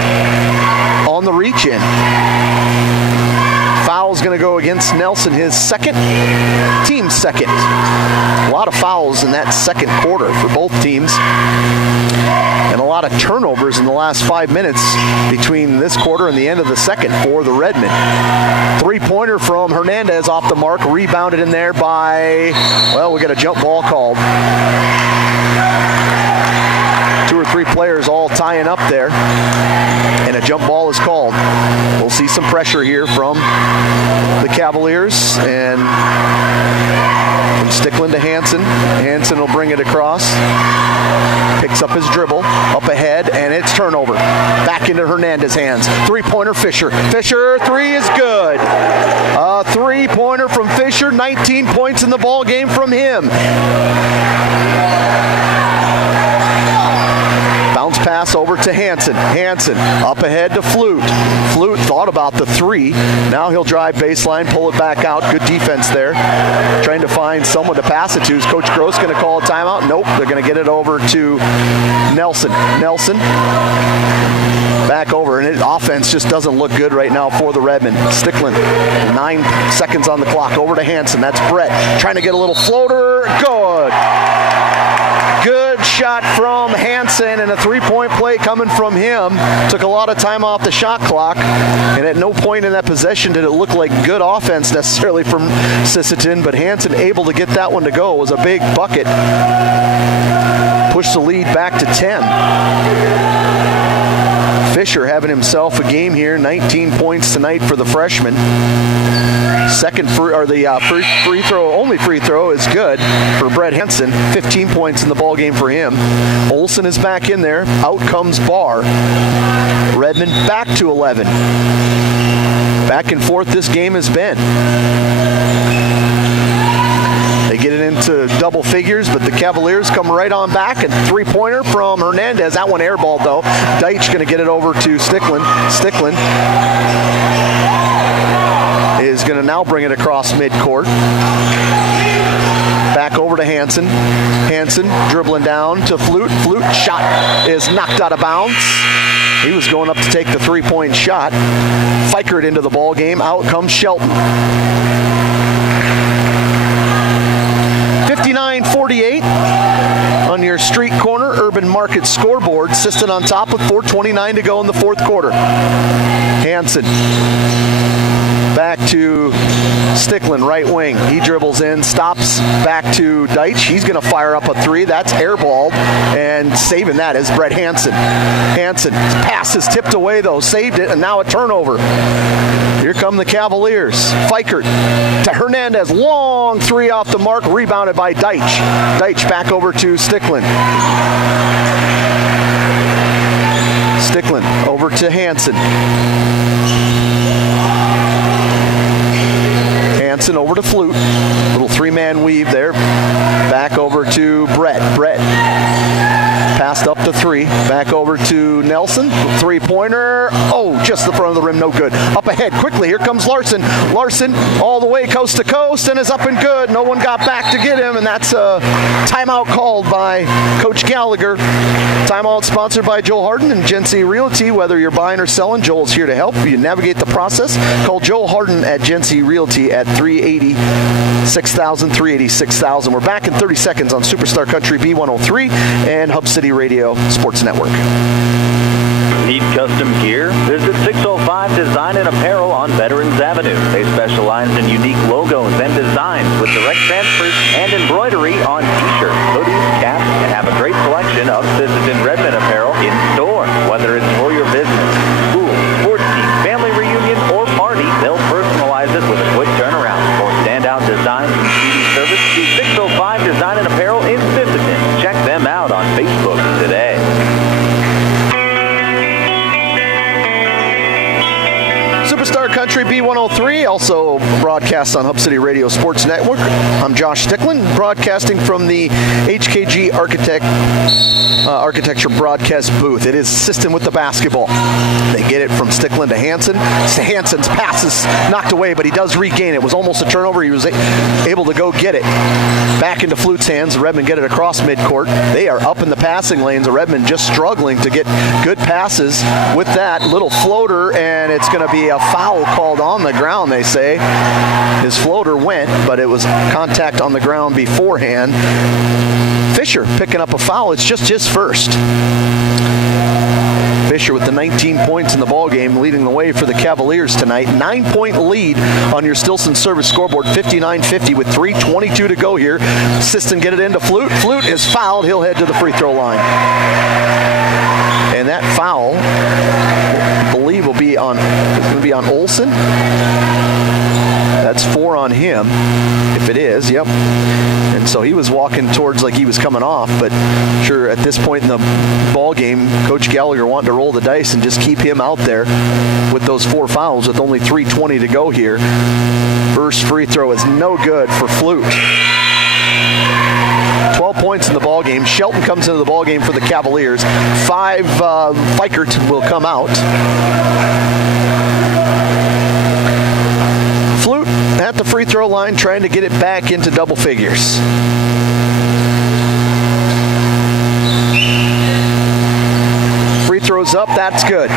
on the reach-in. Foul's going to go against Nelson, his second, team second. A lot of fouls in that second quarter for both teams. And a lot of turnovers in the last 5 minutes between this quarter and the end of the second for the Redmen. Three-pointer from Hernandez off the mark, rebounded in there by, well, we got a jump ball called. 2 or 3 players all tying up there, and a jump ball is called. We'll see some pressure here from the Cavaliers, and from Stickland to Hansen. Hansen will bring it across, picks up his dribble, up ahead, and it's turnover. Back into Hernandez's hands. Three-pointer, Fisher. Fisher, three is good. A three-pointer from Fisher, 19 points in the ball game from him. Bounce pass over to Hansen. Hansen up ahead to Flute. Flute thought about the three. Now he'll drive baseline, pull it back out. Good defense there. Trying to find someone to pass it to. Is Coach Gross going to call a timeout? Nope. They're going to get it over to Nelson. Nelson back over, and offense just doesn't look good right now for the Redmen. Stickland, 9 seconds on the clock. Over to Hansen. That's Brett trying to get a little floater. Good. Good shot from Hansen, and a three-point play coming from him. Took a lot of time off the shot clock, and at no point in that possession did it look like good offense necessarily from Sisseton, but Hansen able to get that one to go. It was a big bucket. Push the lead back to 10. Fisher having himself a game here, 19 points tonight for the freshman. Second free throw, only free throw is good for Brett Hansen. 15 points in the ball game for him. Olsen is back in there. Out comes Barr. Redmond back to 11. Back and forth this game has been. They get it into double figures, but the Cavaliers come right on back, and three-pointer from Hernandez. That one airballed, though. Deitch going to get it over to Stickland. Stickland is going to now bring it across midcourt. Back over to Hansen. Hansen dribbling down to Flute. Flute shot is knocked out of bounds. He was going up to take the three-point shot. Fikert into the ball game. Out comes Shelton. 59-48 on your street corner Urban Market scoreboard. Sisseton on top with 4:29 to go in the fourth quarter. Hansen back to Stickland, right wing. He dribbles in, stops, back to Deitch. He's going to fire up a three. That's airballed, and saving that is Brett Hansen. Hansen, pass is tipped away though, saved it, and now a turnover. Here come the Cavaliers. Fikert to Hernandez, long three off the mark, rebounded by Deitch. Deitch back over to Stickland. Stickland over to Hansen. Hansen over to Flute. Little three-man weave there. Back over to Brett. Brett passed up the three. Back over to Nelson. Three-pointer. Oh, just the front of the rim. No good. Up ahead quickly. Here comes Larson. Larson all the way coast to coast and is up and good. No one got back to get him, and that's a timeout called by Coach Gallagher. Timeout sponsored by Joel Harden and Genesee Realty. Whether you're buying or selling, Joel's here to help you navigate the process. Call Joel Harden at Genesee Realty at 380-6000, 380-6000. We're back in 30 seconds on Superstar Country B103 and Hub City Radio Sports Network. Need custom gear? Visit 605 Design and Apparel on Veterans Avenue. They specialize in unique logos and designs with direct transfers and embroidery on t-shirts, hoodies, caps, and have a great selection of Sisseton Redmond apparel in store. Whether it's for your business, school, sports team, family reunion, or party, they'll personalize it with a quick turnaround. For standout designs and speedy service, see 605 Design and Apparel in Sisseton. Check them out on Facebook today. Superstar Country B103 also broadcasts on Hub City Radio Sports Network. I'm Josh Sticklin, broadcasting from the HKG Architecture broadcast booth. It is Sisseton with the basketball. They get it from Sticklin to Hansen. Hansen's pass is knocked away, but he does regain it. It was almost a turnover. He was able to go get it. Back into Flute's hands. Redmond get it across midcourt. They are up in the passing lanes. Redmond just struggling to get good passes with that little floater, and it's going to be a foul called on the ground, they say. His floater went, but it was contact on the ground beforehand. Fisher picking up a foul. It's just his first. Fisher with the 19 points in the ballgame, leading the way for the Cavaliers tonight. 9-point lead on your Stilson service scoreboard, 59-50 with 3:22 to go here. Sisseton get it into Flute. Flute is fouled. He'll head to the free throw line. And that foul, I believe, it's going to be on Olson. That's 4 on him, if it is. Yep. And so he was walking towards like he was coming off, but sure, at this point in the ball game, Coach Gallagher wanted to roll the dice and just keep him out there with those 4 fouls with only 3:20 to go here. First free throw is no good for Flute. 12 points in the ball game. Shelton comes into the ball game for the Cavaliers. 5 Fikert will come out. Flute at the free throw line trying to get it back into double figures. Free throws up, that's good.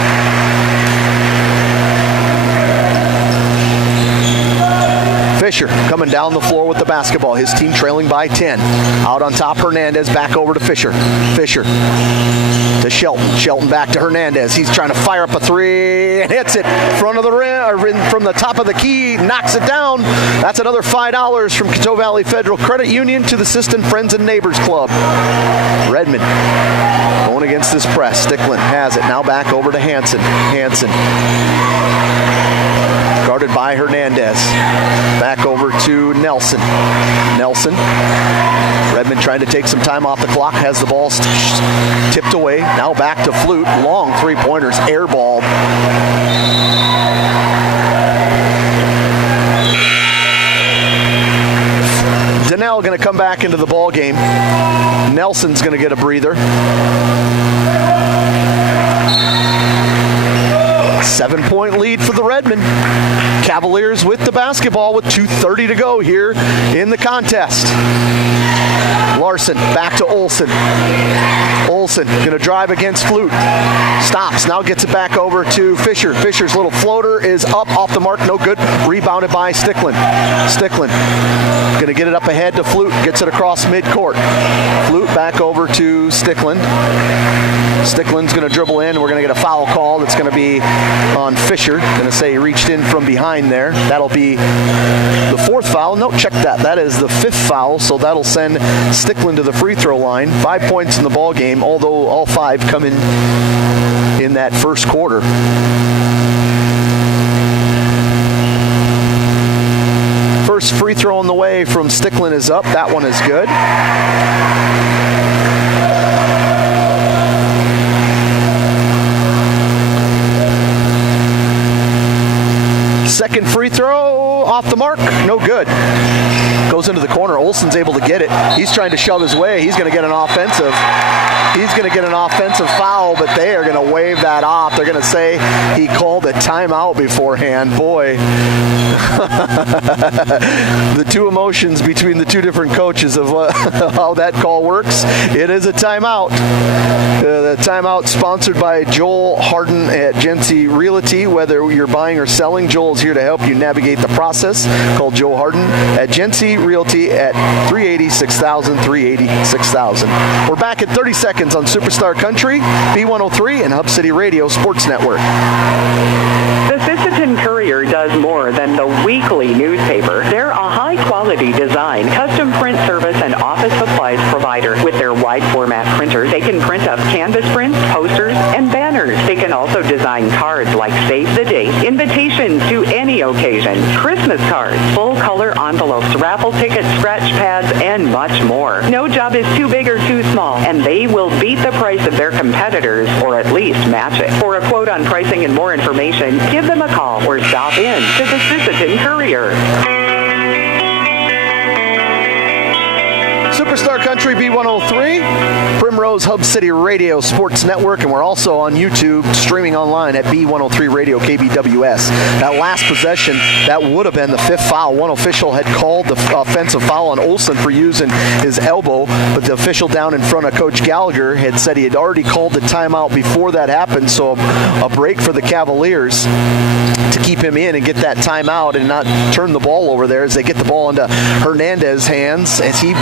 Fisher coming down the floor with the basketball. His team trailing by 10. Out on top, Hernandez back over to Fisher. Fisher to Shelton. Shelton back to Hernandez. He's trying to fire up a 3 and hits it front of the rim, or from the top of the key, knocks it down. That's another $5 from Coteau Valley Federal Credit Union to the Sisseton Friends and Neighbors Club. Redmond going against this press. Sticklin has it. Now back over to Hansen. Hansen guarded by Hernandez. Back over to Nelson. Nelson. Redmond trying to take some time off the clock. Has the ball tipped away. Now back to Flute. Long three-pointers. Airballed. Donnell going to come back into the ball game. Nelson's going to get a breather. 7-point lead for the Redmond Cavaliers with the basketball with 2:30 to go here in the contest. Larson back to Olson. Olson going to drive against Flute. Stops. Now gets it back over to Fisher. Fisher's little floater is up off the mark. No good. Rebounded by Sticklin. Sticklin going to get it up ahead to Flute. Gets it across midcourt. Flute back over to Sticklin. Sticklin's going to dribble in. We're going to get a foul call. It's going to be on Fisher. Going to say he reached in from behind there. That'll be the 4th foul. No, check that. That is the 5th foul, so that'll send Sticklin to the free throw line. 5 points in the ball game, although all 5 come in that first quarter. First free throw on the way from Sticklin is up. That one is good. Second free throw off the mark, no good. Goes into the corner. Olson's able to get it. He's trying to shove his way. He's going to get an offensive. He's going to get an offensive foul, but they are going to wave that off. They're going to say he called a timeout beforehand. Boy, the two emotions between the two different coaches of how that call works. It is a timeout. The timeout sponsored by Joel Harden at Gency Realty. Whether you're buying or selling, Joel is here to help you navigate the process process. Call Joe Harden at Gency Realty at 380-6000, 380-6000. We're back in 30 seconds on Superstar Country, B103, and Hub City Radio Sports Network. The Sisseton Courier does more than the weekly newspaper. They're a high-quality design, custom print service, and office supplies provider. With their wide-format printers, they can print up canvas prints, posters, and banners. They can also design cards like Save the Date, invitations to any occasion, Christmas cards, full-color envelopes, raffle tickets, scratch pads, and much more. No job is too big or too small, and they will beat the price of their competitors, or at least match it. For a quote on pricing and more information, give them a call or stop in to the Sisseton Courier. Superstar Country B103, Primrose Hub City Radio Sports Network, and we're also on YouTube, streaming online at B103 Radio KBWS. That last possession, that would have been the fifth foul. One official had called the offensive foul on Olsen for using his elbow, but the official down in front of Coach Gallagher had said he had already called the timeout before that happened, so a break for the Cavaliers to keep him in and get that timeout and not turn the ball over there as they get the ball into Hernandez's hands as he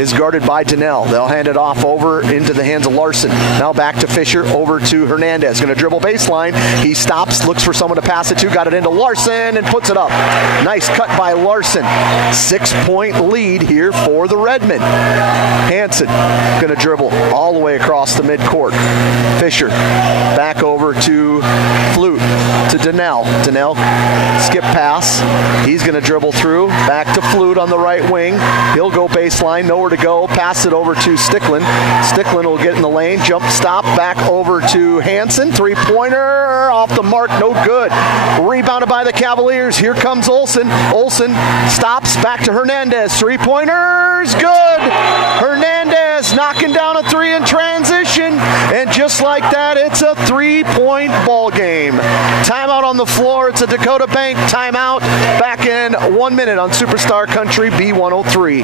is guarded by Donnell. They'll hand it off over into the hands of Larson. Now back to Fisher, over to Hernandez. Going to dribble baseline. He stops, looks for someone to pass it to, got it into Larson and puts it up. Nice cut by Larson. 6-point lead here for the Redmen. Hansen going to dribble all the way across the midcourt. Fisher back over to Flute, to Donnell. Donnell, skip pass. He's going to dribble through. Back to Flute on the right wing. He'll go baseline, nowhere to go. Pass it over to Stickland. Stickland will get in the lane. Jump stop. Back over to Hansen. Three-pointer off the mark. No good. Rebounded by the Cavaliers. Here comes Olsen. Olsen stops. Back to Hernandez. Three-pointers. Good. Hernandez knocking down a three in transition. And just like that, it's a three-point ball game. Timeout on the floor. It's a Dakota Bank timeout. Back in 1 minute on Superstar Country B103.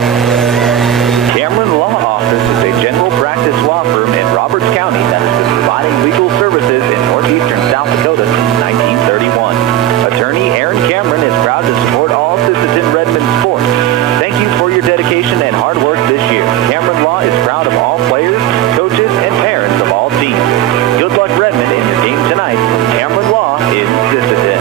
Cameron Law Office is a general practice law firm in Roberts County that has been providing legal services in northeastern South Dakota since 1931. Attorney Aaron Cameron is proud to support all Sisseton Redmond sports. Thank you for your dedication and hard work this year. Cameron Law is proud of all players, coaches, and parents of all teams. Good luck, Redmond, in your game tonight from Cameron Law in Sisseton.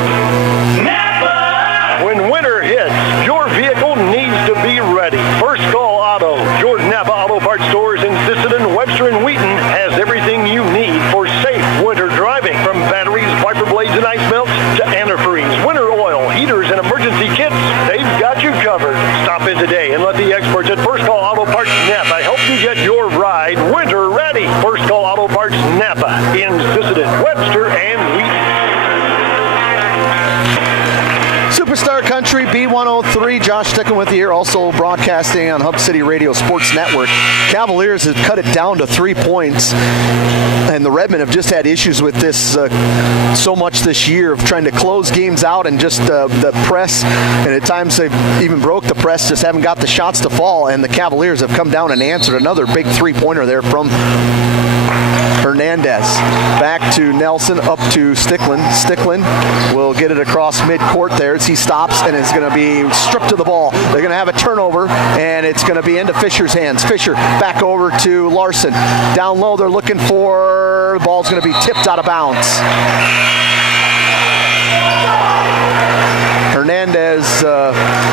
When winter hits, your vehicle needs to be ready. First Call Auto, your Napa Auto Parts stores in Sisseton, Webster, and Wheaton has everything you need for safe winter driving. From batteries, wiper blades, and ice melts to antifreeze, winter oil, heaters, and emergency kits, they've got you covered. Stop in today and let the experts at First Call Auto Parts Napa help you get your ride winter ready. First Call Auto Parts Napa in Sisseton, Webster, and Wheaton. Superstar Country B103, Josh Stickland with you here, also broadcasting on Hub City Radio Sports Network. Cavaliers have cut it down to 3 points, and the Redmen have just had issues with this so much this year of trying to close games out and just the press, and at times they've even broke the press, just haven't got the shots to fall, and the Cavaliers have come down and answered another big three-pointer there from Hernandez. Back to Nelson, up to Stickland. Stickland will get it across midcourt there as he stops and is going to be stripped of the ball. They're going to have a turnover, and it's going to be into Fisher's hands. Fisher back over to Larson. Down low, they're looking for, the ball's going to be tipped out of bounds. Hernandez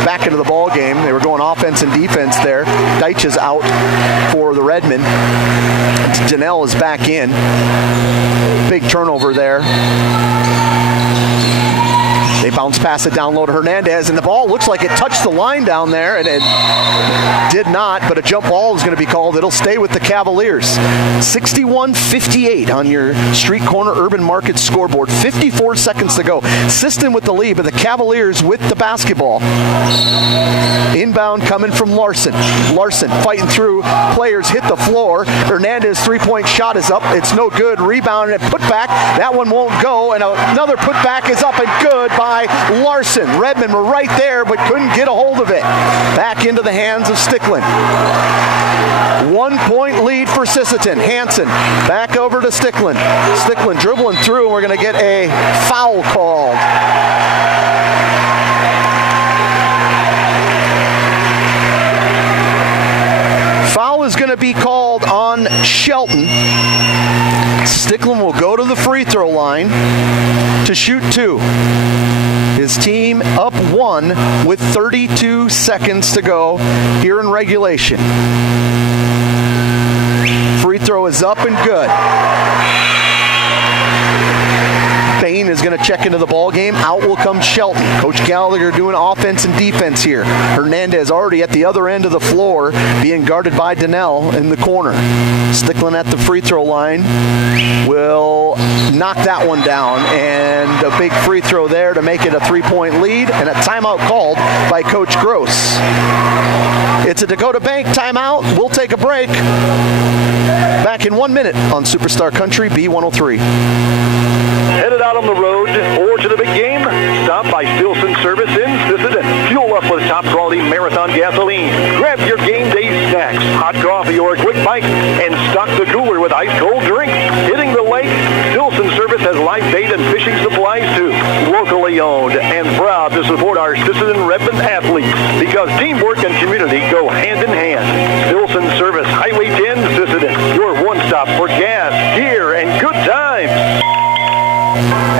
back into the ball game. They were going offense and defense there. Deitch is out for the Redmen. Donnell is back in. Big turnover there. They bounce pass it down low to Hernandez, and the ball looks like it touched the line down there, and it did not, but a jump ball is going to be called. It'll stay with the Cavaliers. 61-58 on your Street Corner Urban Market scoreboard. 54 seconds to go. Sisseton with the lead, but the Cavaliers with the basketball. Inbound coming from Larson. Larson fighting through. Players hit the floor. Hernandez three-point shot is up. It's no good. Rebound and put back. That one won't go, and another putback is up and good by Larson. Redmen were right there, but couldn't get a hold of it. Back into the hands of Stickland. 1 point lead for Sisseton. Hansen back over to Stickland. Stickland dribbling through, and we're going to get a foul called. to be called on Shelton. Stickland will go to the free throw line to shoot 2. His team up 1 with 32 seconds to go here in regulation. Free throw is up and good. Bain is going to check into the ball game. Out will come Shelton. Coach Gallagher doing offense and defense here. Hernandez already at the other end of the floor, being guarded by Donnell in the corner. Stickland at the free throw line will knock that one down, and a big free throw there to make it a 3-point lead, and a timeout called by Coach Gross. It's a Dakota Bank timeout. We'll take a break. Back in 1 minute on Superstar Country B103. Headed out on the road or to the big game? Stop by Stilson Service in Sisseton. Fuel up with top quality Marathon gasoline. Grab your game day snacks, hot coffee or a quick bite, and stock the cooler with ice cold drinks. Hitting the lake, Stilson Service has live bait and fishing supplies too. Locally owned and proud to support our Sisseton Redmond athletes, because teamwork and community go hand in hand. Stilson Service, Highway 10, Sisseton, your one stop for gas, gear, and good times.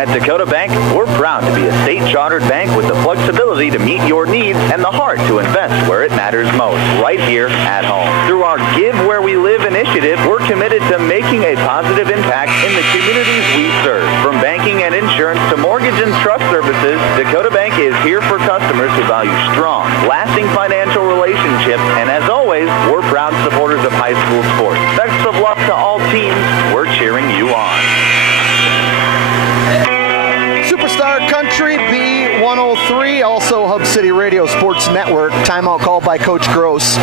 At Dakota Bank, we're proud to be a state-chartered bank with the flexibility to meet your needs and the heart to invest where it matters most, right here at home. Through our Give Where We Live initiative, we're committed to making a positive impact in the communities we serve. From banking and insurance to mortgage and trust services, Dakota Bank is here for customers who value strong, lasting financial relationships, and as always, we're proud supporters of high school sports. Best of luck to all teams. We're cheering you on. Superstar Country B103, also Hub City Radio Sports Network. Timeout called by Coach Gross.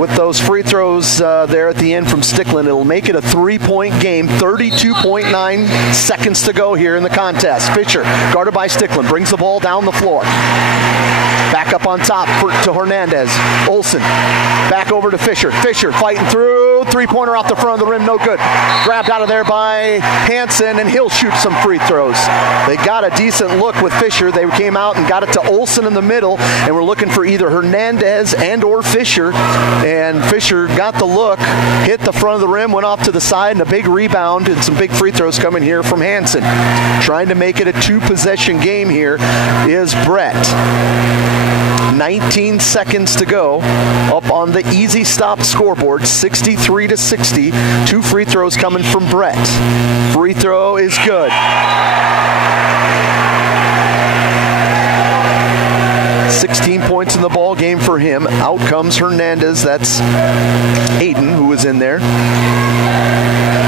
With those free throws there at the end from Stickland, it'll make it a 3-point game. 32.9 seconds to go here in the contest. Fisher, guarded by Stickland, brings the ball down the floor. Back up on top to Hernandez. Olsen back over to Fisher. Fisher fighting through. 3-pointer off the front of the rim, no good. Grabbed out of there by Hansen, and he'll shoot some free throws. They got a decent look with Fisher. They came out and got it to Olsen in the middle, and we're looking for either Hernandez and or Fisher. And Fisher got the look, hit the front of the rim, went off to the side, and a big rebound and some big free throws coming here from Hansen. Trying to make it a 2-possession game here is Brett. 19 seconds to go. Up on the easy stop scoreboard, 63-60. 2 free throws coming from Brett. Free throw is good. 16 points in the ball game for him. Out comes Hernandez. That's Aiden who was in there.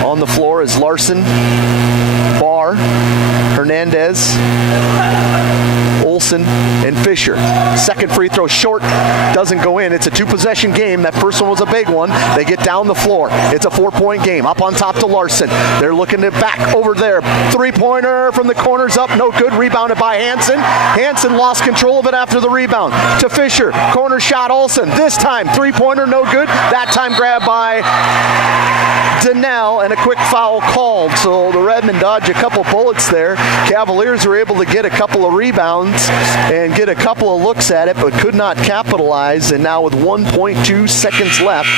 On the floor is Larson, Barr, Hernandez, Olsen, and Fisher. Second free throw short, doesn't go in. It's a 2-possession game. That first one was a big one. They get down the floor. It's a 4-point game. Up on top to Larson. They're looking to back over there. 3-pointer from the corners up, no good. Rebounded by Hansen. Hansen lost control of it after the rebound. To Fisher. Corner shot, Olsen. This time, 3-pointer, no good. That time grabbed by Donnell, and a quick foul called. So the Redmen dodge a couple bullets there. Cavaliers were able to get a couple of rebounds and get a couple of looks at it, but could not capitalize. And now with 1.2 seconds left,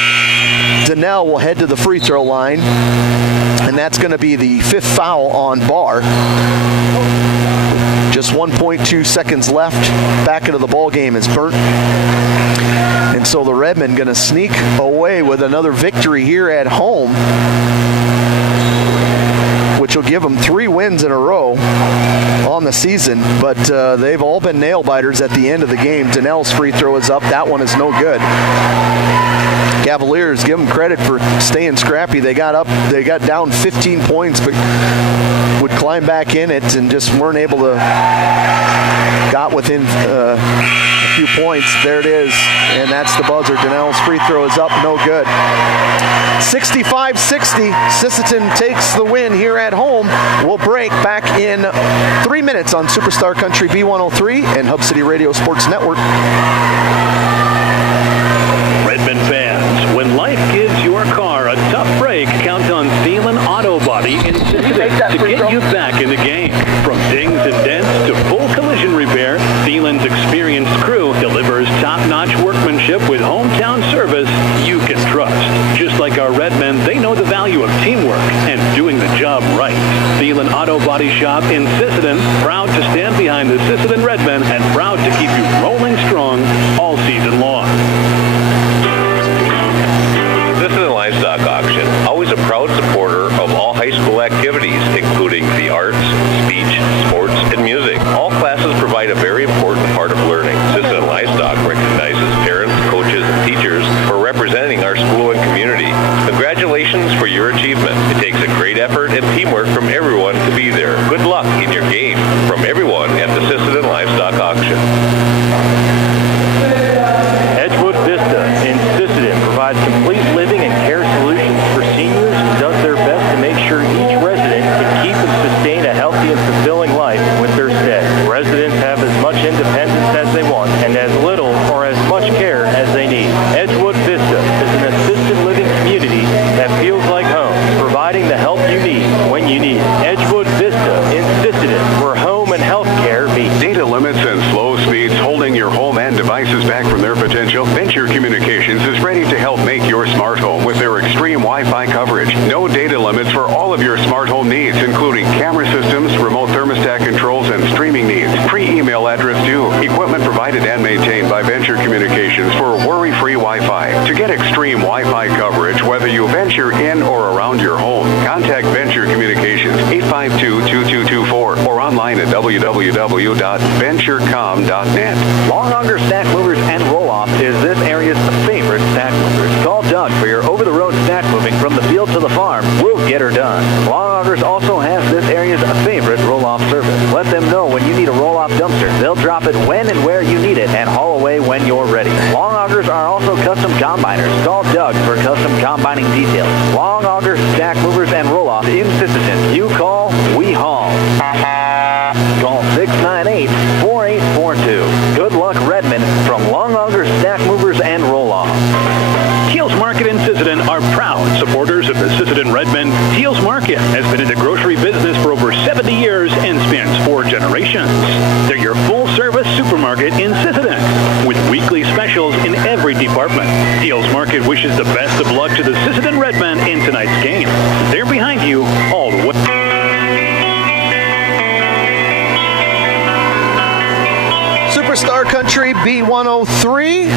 Donnell will head to the free throw line, and that's going to be the 5th foul on Barr. Just 1.2 seconds left. Back into the ball game is Burnt. And so the Redmen going to sneak away with another victory here at home, which will give them 3 wins in a row on the season. But they've all been nail-biters at the end of the game. Donnell's free throw is up. That one is no good. Cavaliers, give them credit for staying scrappy. They got down 15 points, but would climb back in it and just weren't able to, got within a few points. There it is, and that's the buzzer. Donnell's free throw is up, no good. 65-60, Sisseton takes the win here at home. We'll break back in 3 minutes on Superstar Country B103 and Hub City Radio Sports Network. Redmond fans, when life gives your car a tough break, count on Thielen Auto Body in Sisseton to get you back in the game. From dings and dents to full collision repair, Thielen's experienced crew delivers top-notch workmanship with hometown service you can trust. Body Shop in Sisseton, proud to stand behind the Sisseton Redmen and proud to keep you rolling strong all season long. Sisseton Livestock Auction, always a proud supporter of all high school activities, including the arts, speech, sports, and music. All classes provide a very important part of learning. Sisseton Livestock recognizes parents, coaches, and teachers for representing our school and community. Congratulations for your achievement. It takes a great effort and teamwork from everyone to be there. Good luck in your game. From everyone at the Sisseton Livestock Auction. Edgewood Vista in Sisseton provides complete living and care solutions for seniors and does their best to make sure each resident can keep and sustain a healthy and fulfilling life with their stead. Residents have as much independence as they want and as little or as much care as they need. Edgewood Vista is an assisted living community that feels like home, providing the help you need when you need it. Edgewood Vista in Sisseton, where home and health care meet. Data limits and slow speeds holding your home and devices back from their potential? Venture Communications is ready to help make your smart home with their extreme Wi-Fi coverage. No data limits for all of your smart home needs, including camera systems, remote thermostat controls, and streaming needs. Free email address too. Equipment provided and maintained by Venture Communications for worry-free Wi-Fi. To get extreme Wi-Fi coverage, whether you venture in or around your home, contact Venture Communications 852-2224 or online at www.venturecom.net. Long Auger Stack Movers and Roll-Off is this area's favorite stack movers. Call Doug for your over-the-road stack moving from the field to the farm. We'll get her done. Long Augers also has this area's favorite roll-off service. Let them know when you need a roll-off dumpster. They'll drop it when and where you need it and haul away when you're ready. Long Augers are also custom combiners. Call Doug for custom combining details. Long Auger Stack Movers and Roll-Off in Sisseton. You call, we haul. Call 698-4842. Good luck, Redmond, from Long Auger Stack Movers and Roll-Off. Teals Market in Sisseton are proud supporters of the Sisseton Redmen. Teals Market has been in the grocery business for over 70 years and spans 4 generations. They're your full-service supermarket in Sisseton with weekly specials in every department. Teals Market wishes the best of luck to the Sisseton Redmen in tonight's game. They're behind you all the way. Superstar Country B103,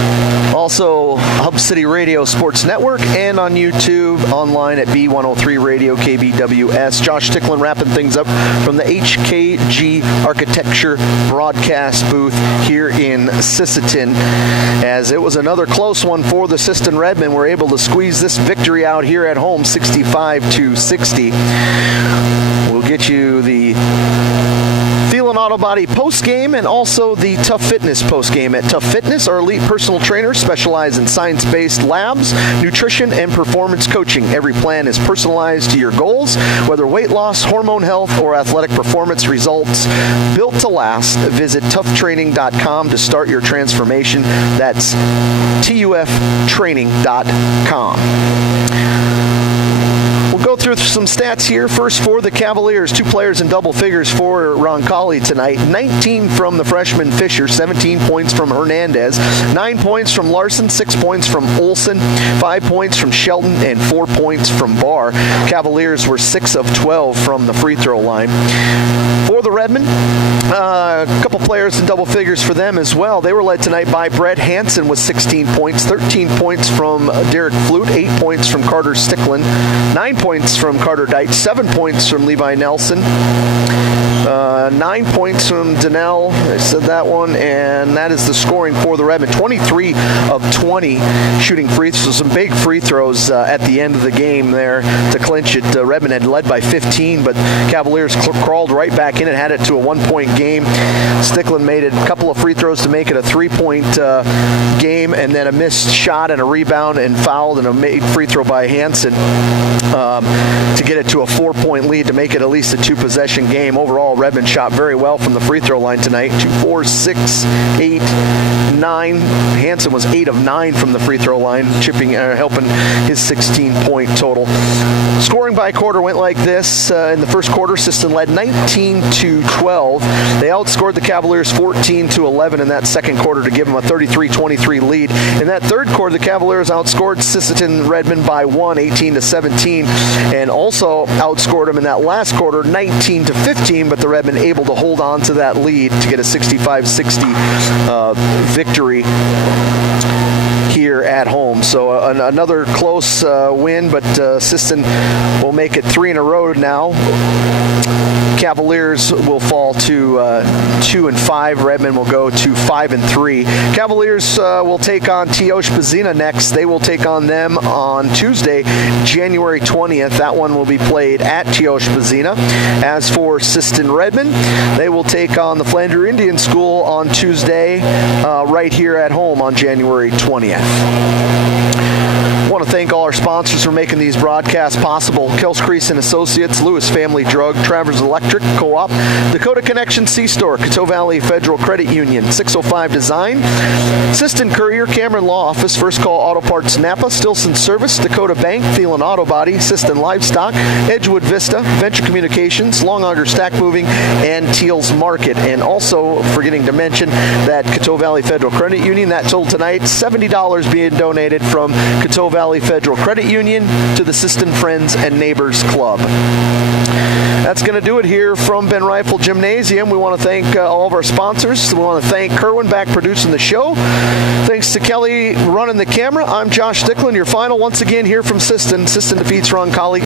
also Hub City Radio Sports Network, and on YouTube, online at B103 Radio KBWS. Josh Ticklin wrapping things up from the HKG Architecture broadcast booth here in Sisseton, as it was another close one for the Sisseton Redmen. We're able to squeeze this victory out here at home, 65-60. We'll get you the Thielen Auto Body post-game and also the Tough Fitness post-game. At Tough Fitness, our elite personal trainers specialize in science-based labs, nutrition, and performance coaching. Every plan is personalized to your goals, whether weight loss, hormone health, or athletic performance results. Built to last. Visit toughtraining.com to start your transformation. That's TUFtraining.com. Go through some stats here. First for the Cavaliers, 2 players in double figures for Roncalli tonight. 19 from the freshman Fisher, 17 points from Hernandez, 9 points from Larson, 6 points from Olson, 5 points from Shelton, and 4 points from Barr. Cavaliers were 6 of 12 from the free throw line. For the Redmen, a couple players in double figures for them as well. They were led tonight by Brett Hansen with 16 points, 13 points from Derek Flute, 8 points from Carter Sticklin, 9 points from Carter Deitch, 7 points from Levi Nelson, 9 points from Donnell. I said that one, and that is the scoring for the Redmen. 23 of 20 shooting free throws. Some big free throws at the end of the game there to clinch it. Redmen had led by 15, but Cavaliers crawled right back in and had it to a 1-point game. Sticklin made a couple of free throws to make it a 3-point game, and then a missed shot and a rebound and fouled and a made free throw by Hansen to get it to a 4-point lead to make it at least a 2-possession game. Overall, overall. Redmond shot very well from the free throw line tonight. 2, 4, 6, 8, 9. Hansen was 8 of 9 from the free throw line, helping his 16-point total. Scoring by quarter went like this. In the first quarter, Sisseton led 19-12. They outscored the Cavaliers 14-11 in that second quarter to give them a 33-23 lead. In that third quarter, the Cavaliers outscored Sisseton Redmond by 1, 18-17, and also outscored them in that last quarter 19-15, but the Redmond able to hold on to that lead to get a 65-60 victory here at home. So another close win, but Sisseton will make it 3 in a row now. Cavaliers will fall to 2-5. Redmond will go to 5-3. Cavaliers will take on Teosp next. They will take on them on Tuesday, January 20th. That one will be played at Teosp. As for Sisseton Redmond, they will take on the Flandre Indian School on Tuesday, right here at home on January 20th. I want to thank all our sponsors for making these broadcasts possible. Kels Crease and Associates, Lewis Family Drug, Travers Electric Co-op, Dakota Connection C-Store, Coteau Valley Federal Credit Union, 605 Design, Sisseton Courier, Cameron Law Office, First Call Auto Parts Napa, Stilson Service, Dakota Bank, Thielen Auto Body, Sisseton Livestock, Edgewood Vista, Venture Communications, Long Auger Stack Moving, and Teals Market. And also forgetting to mention that Coteau Valley Federal Credit Union, that total tonight, $70 being donated from Coteau Valley Federal Credit Union to the Sisseton Friends and Neighbors Club. That's going to do it here from Ben Rifle Gymnasium. We want to thank all of our sponsors. We want to thank Kerwin back producing the show. Thanks to Kelly running the camera. I'm Josh Sticklin, your final once again here from Sisseton. Sisseton defeats Roncalli